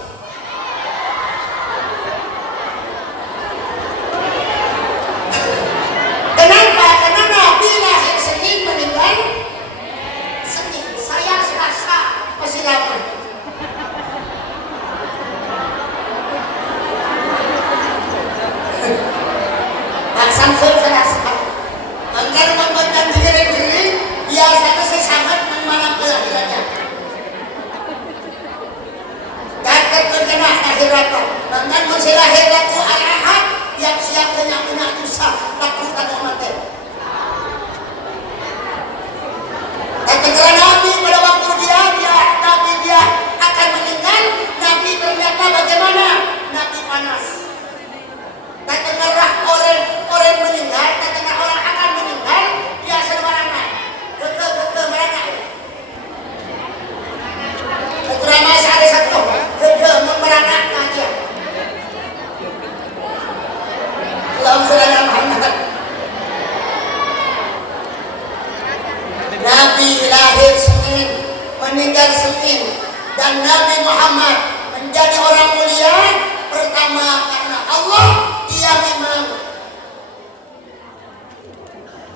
Kenapa? Karena Nabi lahir Senin meninggal Senin. Saya Selasa masih lama. Pak Samsul Selasa. Angkat membuatkan jering-jering biasanya sesangat mengenang kelahirannya. Kakek terkena akhiratan. Bahkan masih lahir laku al-ahad yang siap dengan punya dosa laku tak mati. Ketika Nabi pada waktu Nabi dia akan meninggal, Nabi ternyata bagaimana? Nabi panas. Tak dengarlah orang meninggal, tak dengar orang akan meninggal, biasa merana. Ke merana. Setelah masa hari satu, merana aja. Allahumma shalli ala Muhammad. Nabi lahir Senin, meninggal Senin, dan Nabi Muhammad menjadi orang mulia pertama karena Allah dia memang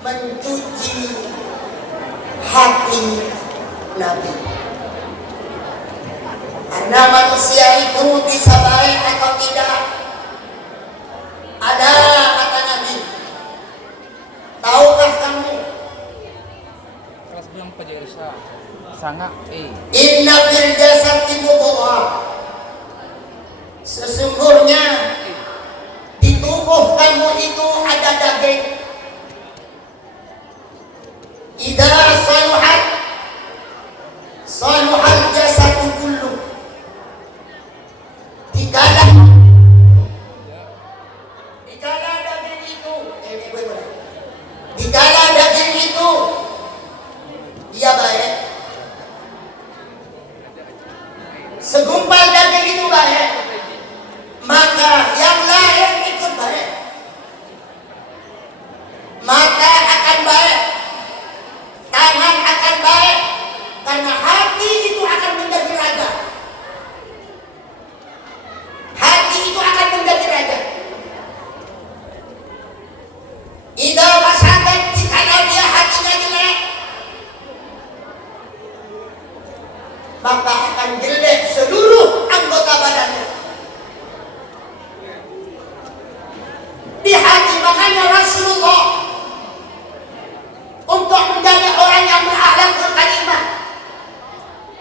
mencuci hati Nabi. Karena manusia itu bisa baik atau tidak. Ada kata Nabi, tahukah kamu? Kelas bilang pejersa sangat Inna fil jasadi mudghah. Sesungguhnya di tubuh kamu itu ada daging. Idza saluhat saluhal jasadu kullu. Dikala daging itu dia baik, segumpal daging itu baik, maka yang lain ikut baik, mata akan baik, tangan akan baik, karena hati itu akan menjadi raja. Hati itu akan menjadi raja. Idza fasadat, kalau dia hatinya jelek, maka akan jelek seluruh anggota badannya. Di hati, makanya Rasulullah untuk menjadi orang yang berakhlakul karimah,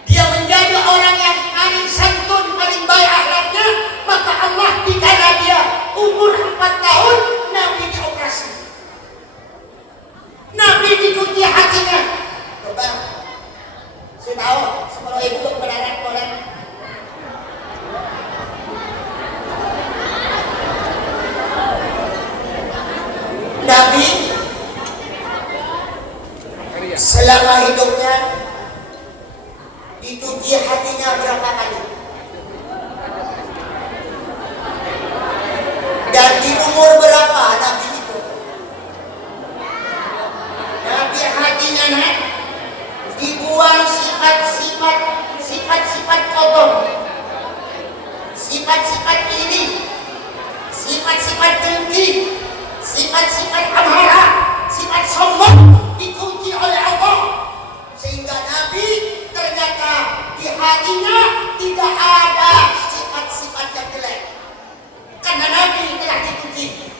dia menjadi orang yang paling santun, paling baik akhlaknya, maka Allah dikala dia umur 4 tahun Nabi dioperasi. Nabi dicuci hatinya. Coba, saya tahu sebelum ibu berdarah orang. Nabi selama hidupnya dicuci hatinya berapa kali? Dan di umur berapa Nabi itu? Nabi hatinya dibuang sifat-sifat kotor, sifat-sifat ini, sifat-sifat dengki, sifat-sifat amarah, sifat sombong dikunci oleh Allah, sehingga Nabi ternyata di hatinya tidak ada sifat-sifat yang jelek, karena Nabi telah dikunci.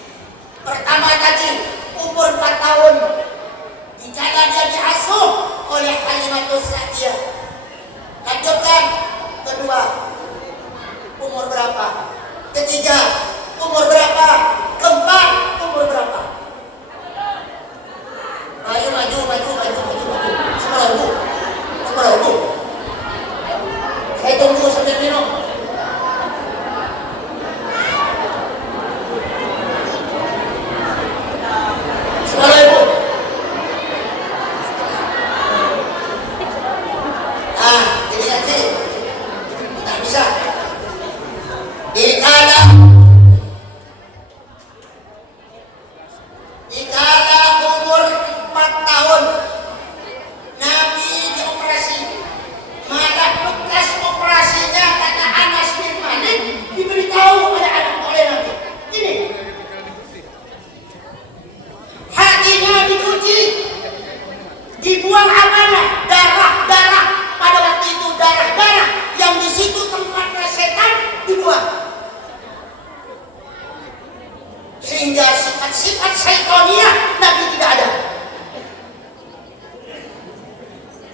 sifat-sifat syaitaniyah Nabi tidak ada.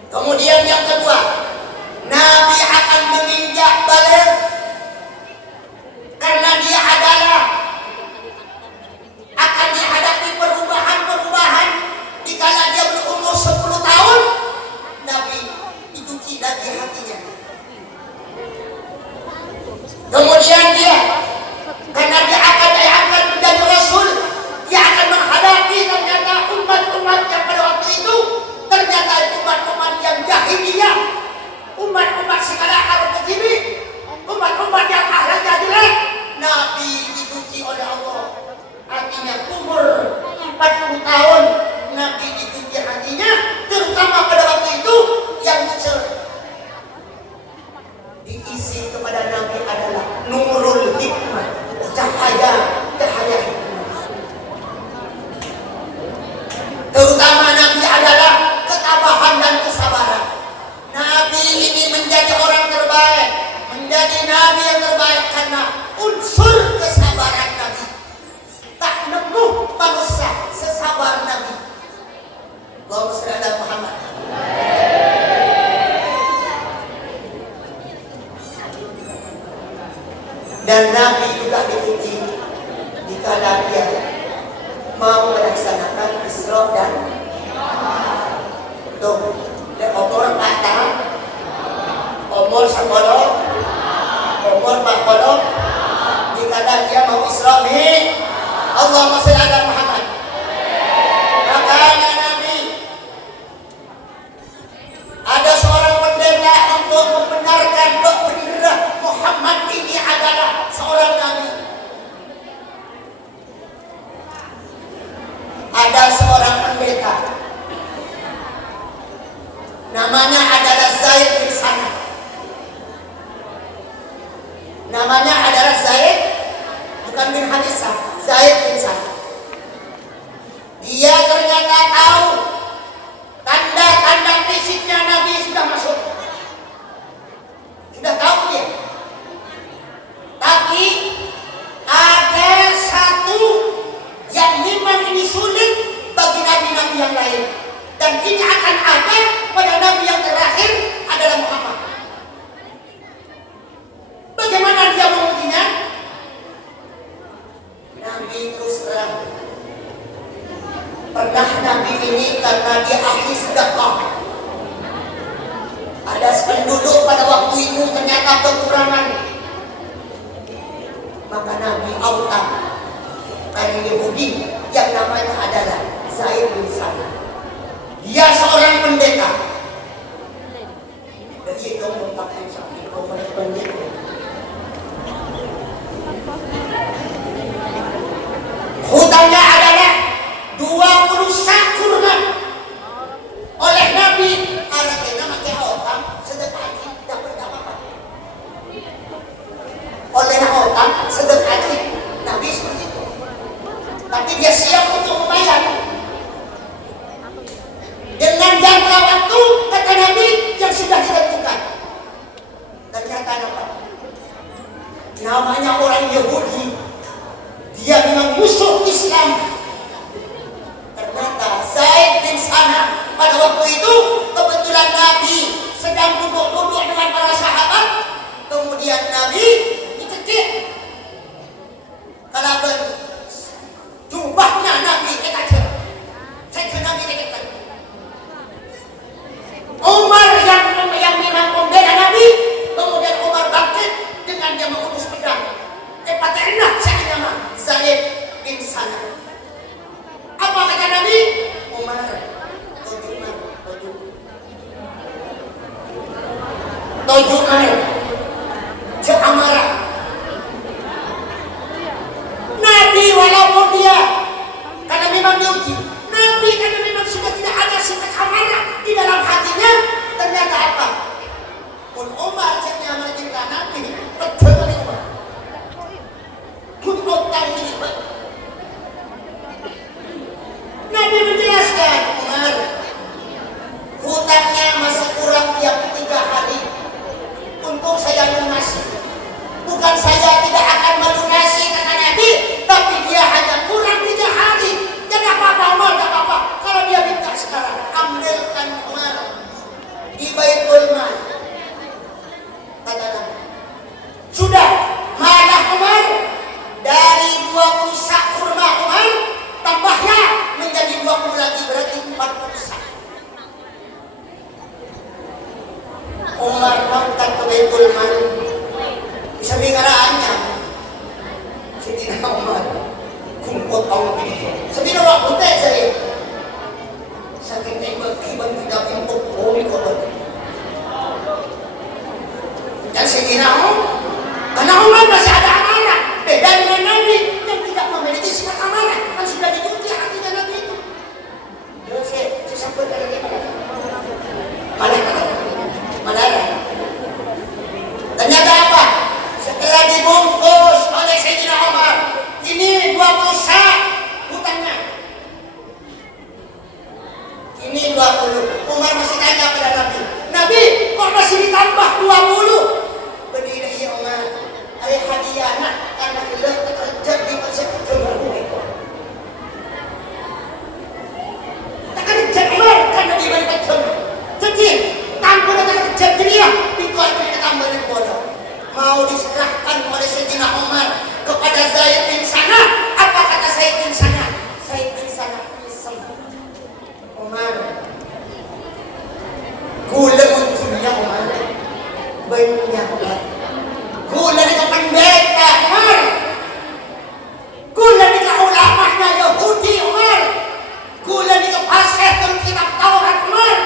Kemudian yang kedua, Nabi akan menginjak balik karena dia adalah akan dihadapi perubahan-perubahan. Dikala dia berumur 10 tahun, Nabi dicuci lagi hatinya. Kemudian dia, karena dia akan menjadi Rasul, dia akan menghadapi ternyata umat-umat yang pada waktu itu ternyata umat-umat yang jahiliyah, umat-umat segala harus kecil, umat-umat yang akhlaknya jelek. Nabi dicuci oleh Allah. Artinya umur 40 tahun Nabi dicuci hatinya, terutama pada waktu itu yang diisi kepada Nabi adalah nurul hikmah, cahaya hikmah. Terutama Nabi adalah ketabahan dan kesabaran. Nabi ini menjadi orang terbaik, menjadi Nabi yang terbaik karena unsur kesabaran Nabi. Tak nemu manusia sesabar Nabi. Allahumma shalli ala Muhammad. Dan Nabi juga diuji dikala dia mau melaksanakan Isra dan tuh umur 4 tahun, umur 10, umur 40, dikala dia mau Isra nih. Allahumma shalli ala Muhammad. Makanya Nabi ada seorang pendeta untuk membenarkan bahwa Muhammad ini adalah seorang Nabi. Ada seorang pendeta namanya adalah Zaid bin Sana. Namanya adalah Zaid, bukan bin Hadisah, Zaid bin Sana. Dia ternyata tahu tanda-tanda fisiknya Nabi sudah masuk. Sudah tahu dia. Tapi ada satu yang memang ini sulit bagi nabi-nabi yang lain. Dan ini akan ada pada nabi yang terakhir adalah Muhammad. Bagaimana dia mengujinya? Nabi terus terang. Pernah Nabi ini karena dia ahli sedekah. Ada penduduk pada waktu itu ternyata kekurangan. Maka Nabi autan dari Yahudi yang namanya adalah Zaid bin Sana. Dia seorang pendeta. Jadi itu merupakan satu pendeta. Hutangnya adalah 20 sak kurma. Oleh Nabi, anaknya pakai hutang sedekah dapat apa? Oleh hutang sedekah Nabi seperti itu. Tapi dia siap untuk membayar. Dengan jangka waktu kata Nabi yang sudah ditentukan. Ternyata apa? Namanya orang Yahudi, dia memang musuh Islam. Ternyata Zaid bin Sana pada waktu itu kebetulan Nabi sedang duduk-duduk dengan para sahabat. Kemudian Nabi dicekik. Kalau jubahnya Nabi kekacau. Saya Nabi kekacau. Umar yang memang pembela Nabi, kemudian Umar bangkit dengan dia mengutus pedang. Pada enak saya nama Zaid bin Sana. Apa kata Nabi? Umar, tujuh amarah. Nabi walaupun dia karena memang diuji, Nabi karena memang sudah tidak ada sifat amarah di dalam hatinya, ternyata apa? Pun Umar ceknya menerima Nabi, betul Umar. Hutang ini, Nabi menjelaskan, Umar, hutangnya masih kurang yang 3 hari untuk untuk Allah ini. Sebina waktu teh saya sakit tembak kiban tidak untuk bumi kotor. Dan sekiranya karena Umar masih ada amanah, beda dengan Nabi yang tidak memiliki sifat amanah, kan sudah dicuci hatinya Nabi itu. Jadi saya sampai dari mana? Ternyata apa? Setelah dibungkus oleh Sayyidina Umar, ini 20 sak hutangnya. Ini 20. Umar masih tanya pada Nabi, Nabi kok masih ditambah 20? Berdiri ya Umar, ayah hadiah nak karena gelap kerja di masa kejamaah itu. Tak kerja Umar karena di balik kejamaah. Jadi tanpa ada kerja dia itu akan ditambah dengan bodoh. Mau diserahkan oleh Sayyidina Umar kepada Zaid bin Sana. Apa kata Zaid bin Sana? Zaid bin Sana isem. Umar, gula munculnya Umar banyak banget. Gula di pendeta Umar, gula di ulamanya Yahudi Umar, gula di fasih dan kitab Taurat Umar,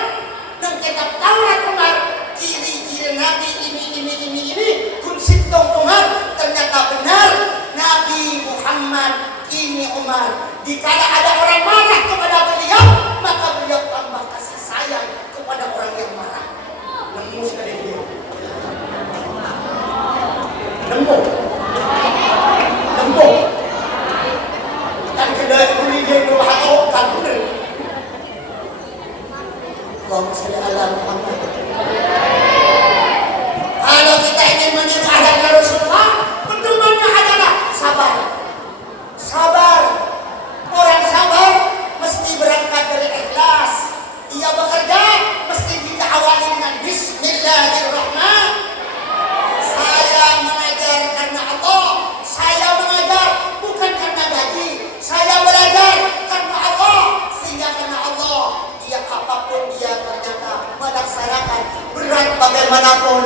dan kitab Taurat Umar ciri-ciri Nabi ini kun sintong Umar ternyata benar Nabi Muhammad ini Umar. Dikala ada orang marah kepada beliau, maka beliau tambah kasih sayang kepada orang yang marah. Nemu sekali dia. Nemu. Dan kedai beli dia berbahagia benar. Allahumma shalli ala Muhammad. Kalau kita ingin meniru adanya Rasulullah, pedomannya adalah sabar. Sabar. Orang sabar mesti berangkat dari ikhlas. Ia bekerja mesti diawali dengan Bismillahirrahmanirrahim. Saya mengajar karena Allah. Saya mengajar bukan karena gaji. Saya belajar karena Allah. Sehingga karena Allah, dia apapun dia ternyata melaksanakan berat bagaimanapun.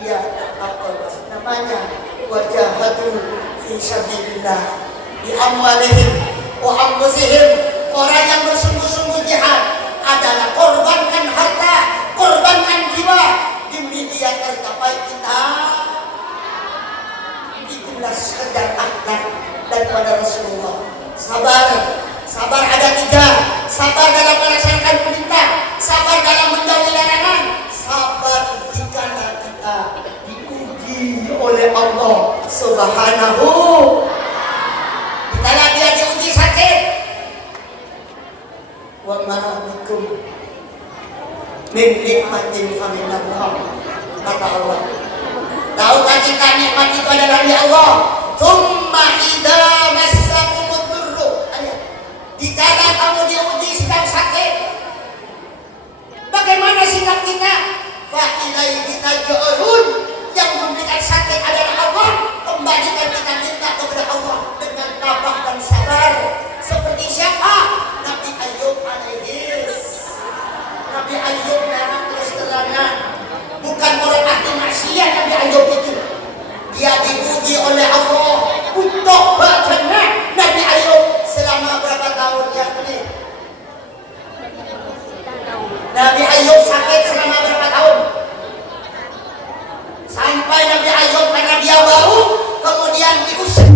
Dia apa namanya wajahatu fi sabilillah bi amwalihim wa anfusihim. Orang yang bersungguh-sungguh jihad adalah korbankan harta, korbankan jiwa demi dia tercapai kita. Itulah sekedar akhlak daripada Rasulullah. Sabar ada 3. Sabar dalam melaksanakan perintah, sabar dalam menjauhi larangan, sabar dikala kita diuji oleh Allah Subhanahu. Dikala dia diuji sakit, wa ma bikum min nikmatin faminallah, kata Allah. Tahukah kita nikmat itu adalah dari Allah? Tsumma idza massakumud durru. Dikala kamu diuji sedang sakit, bagaimana sikap kita? Fa ilaihi taj'alun. Yang memberikan sakit adalah Allah. Kembalikan kita minta kepada Allah dengan tabah dan sabar. Seperti siapa? Nabi Ayub alaihis. Nabi Ayub memang terus terangan, bukan orang ahli maksiat. Nabi Ayub itu dia diuji oleh Allah untuk berjannah. Nabi Ayub selama berapa tahun yang ini? Nabi Ayub sakit selama berapa tahun? Sampai Nabi Ayub karena dia bau kemudian diusir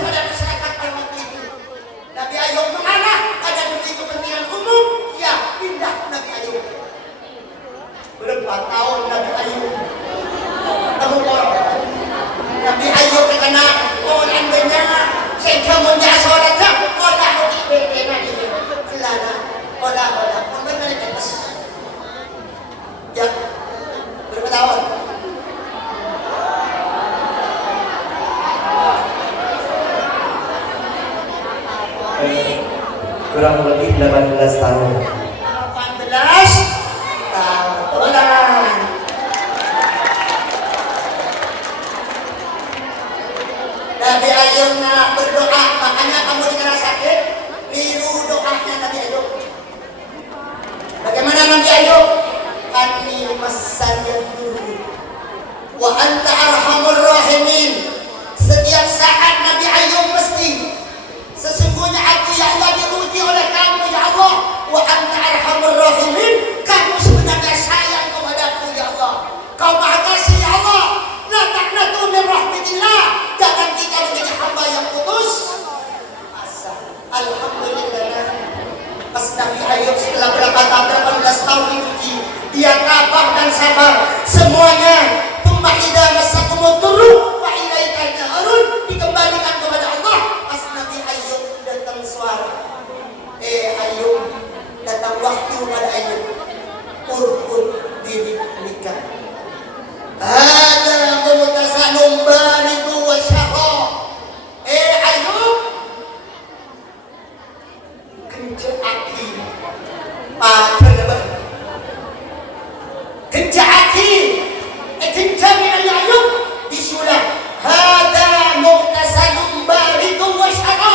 pada masyarakat pada waktu itu. Nabi Ayub mengalah, ada demi kepentingan umum, ya pindah Nabi Ayub. Berapa tahun Nabi Ayub? Nabi Ayub kena orang benar sehingga menjadi sholat olah benar ini celana olah benar bebas. Ya berapa tahun? Kurang lebih 18 tahun. 18 tahun. Nabi Ayub berdoa, makanya kamu dikena sakit, niru doanya Nabi Ayub. Bagaimana Nabi Ayub? Anni massanyad dulu wa anta arhamur rahimin. Setiap saat Nabi Ayub mesti Alhamdulillah. Pas Nabi Ayub setelah berapa tahun diuji, dia tabah dan sabar semuanya. Tsumma idza massakumud durru fa ilaika naharun, dikembalikan kepada Allah. Pas Nabi Ayub datang suara, Ayub, datang waktu pada Ayub, urkut diri nikah. Ada mutasalum baridu wa syara. Ayub, kenca aki pacaran, kenca aki, kenca minal Ayub disulah. Ada mutasalum baridu wa syara.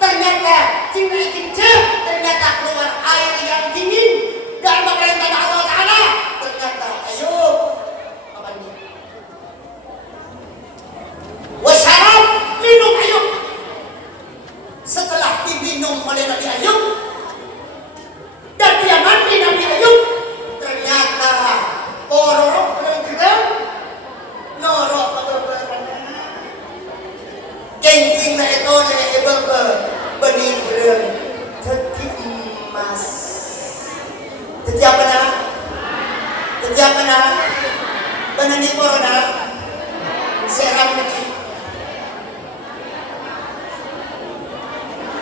Ternyata cinta kenca, ternyata keluar air yang dingin dan memerintah Allah Ta'ala. Ternyata Ayub apa ini? Wasyarab, minum Ayub. Setelah diminum oleh Nabi Ayub dan dia mandi Nabi Ayub, ternyata orok bergerak, norok bergerak, kencing na ito na ibang benigran, emas. Tetiapa na, banani corona, seram lagi.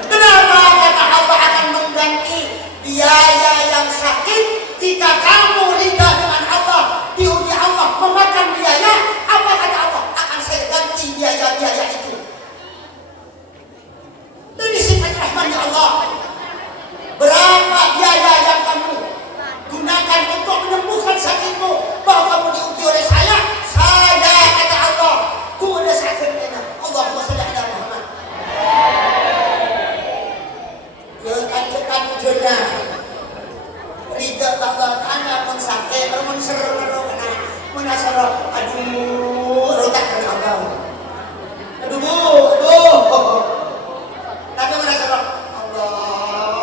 Kenapa kata Allah akan mengganti biaya yang sakit jika kamu ridha dengan Allah, diuji Allah memakan biaya? Apa kata Allah? Akan saya ganti biaya-biaya itu. Dari sifat rahmatnya Allah, berapa biaya yang kamu gunakan untuk menyembuhkan sakitmu, bahwa kamu diuji oleh saya kata Allah, ku ada sakitnya. Allahumma shalli ala Muhammad. Cekan jenah ridha Allah Ta'ala pun sakit, pun seru pun asal, aduh rotak dengan Allah, aduh tapi merasa Allah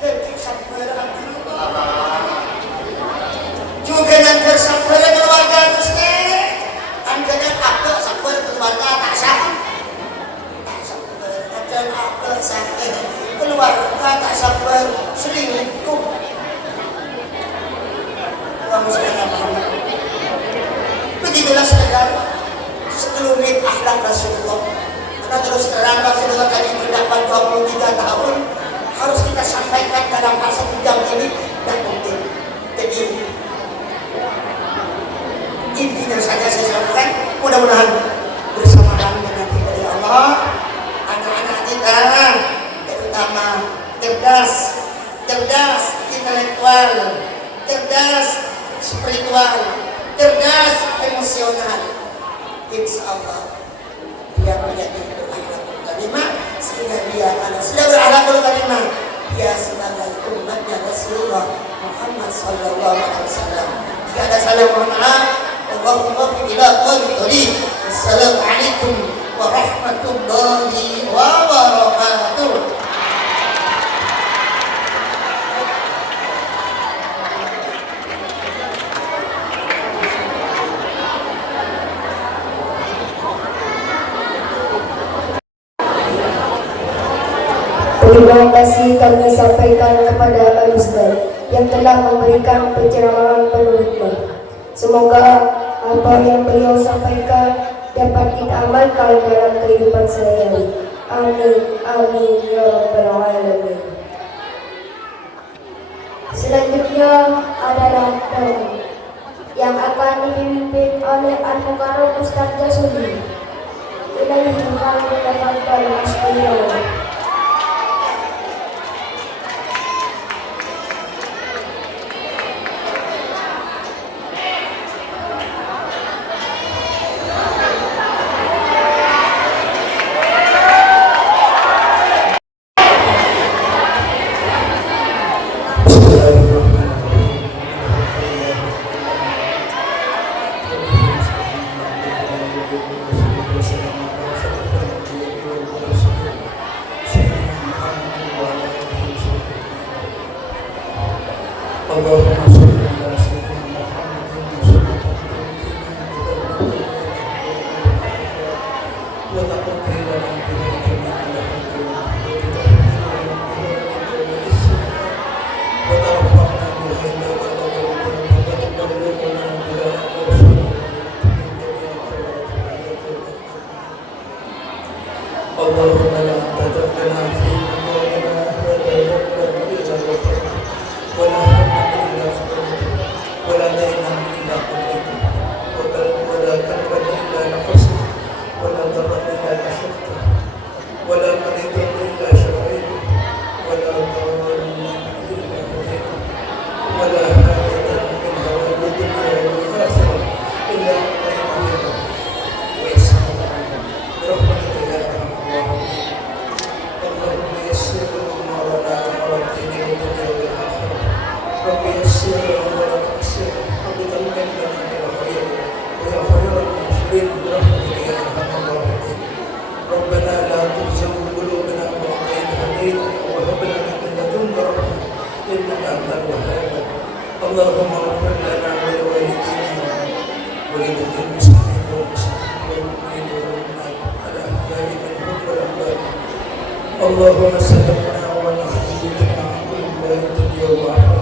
ketik sampai juga nanti sampai keluarga Gusti, anjana apa sampai keluarga tak sampai apa sampai keluarga tak sampai selingkuh. Kamu sedang Muhammad. Begitulah saudara sekelumit akhlak Rasulullah. Karena terus terang Rasulullah tadi berdakwah 23 tahun, harus kita sampaikan dalam masa 1 jam ini dan mungkin. Jadi intinya saja saya sampaikan, mudah-mudahan bersamaan dengan dari Allah, anak-anak kita terutama cerdas intelektual, cerdas spiritual, cerdas emosional, insya Allah dia menjadi berakhlakul karimah, sehingga dia sudah berakhlakul karimah, dia sebagai umatnya Rasulullah Muhammad sallallahu alaihi wasallam. Jika ada salah mohon maaf. Allahumma ila qawli. Wassalamualaikum warahmatullahi wabarakatuh. Terima kasih kami sampaikan kepada Al-Ustaz yang telah memberikan pencerahan penuh hikmah. Semoga apa yang beliau sampaikan dapat kita amalkan dalam kehidupan sehari-hari. Amin, amin ya rabbal alamin. Selanjutnya adalah tamu yang akan dipimpin oleh Al-Mukarram Ustaz Jasuli. Ilaihi mendapatkan mustajab. رب يسر ولا تعسر رب تقبل لنا من خير ويا خير المغفرين برحمتك يا ارحم الراحمين ربنا لا تزغ قلوبنا بعد إذ هديتنا وهب لنا من لدنك رحمة إنك أنت الوهاب اللهم اغفر لنا ولوالدينا ولجميع المسلمين والمسلمين والمؤمنين والمؤمنات الأحياء منهم والأموات اللهم سلمنا ونحن بنا كل اليوم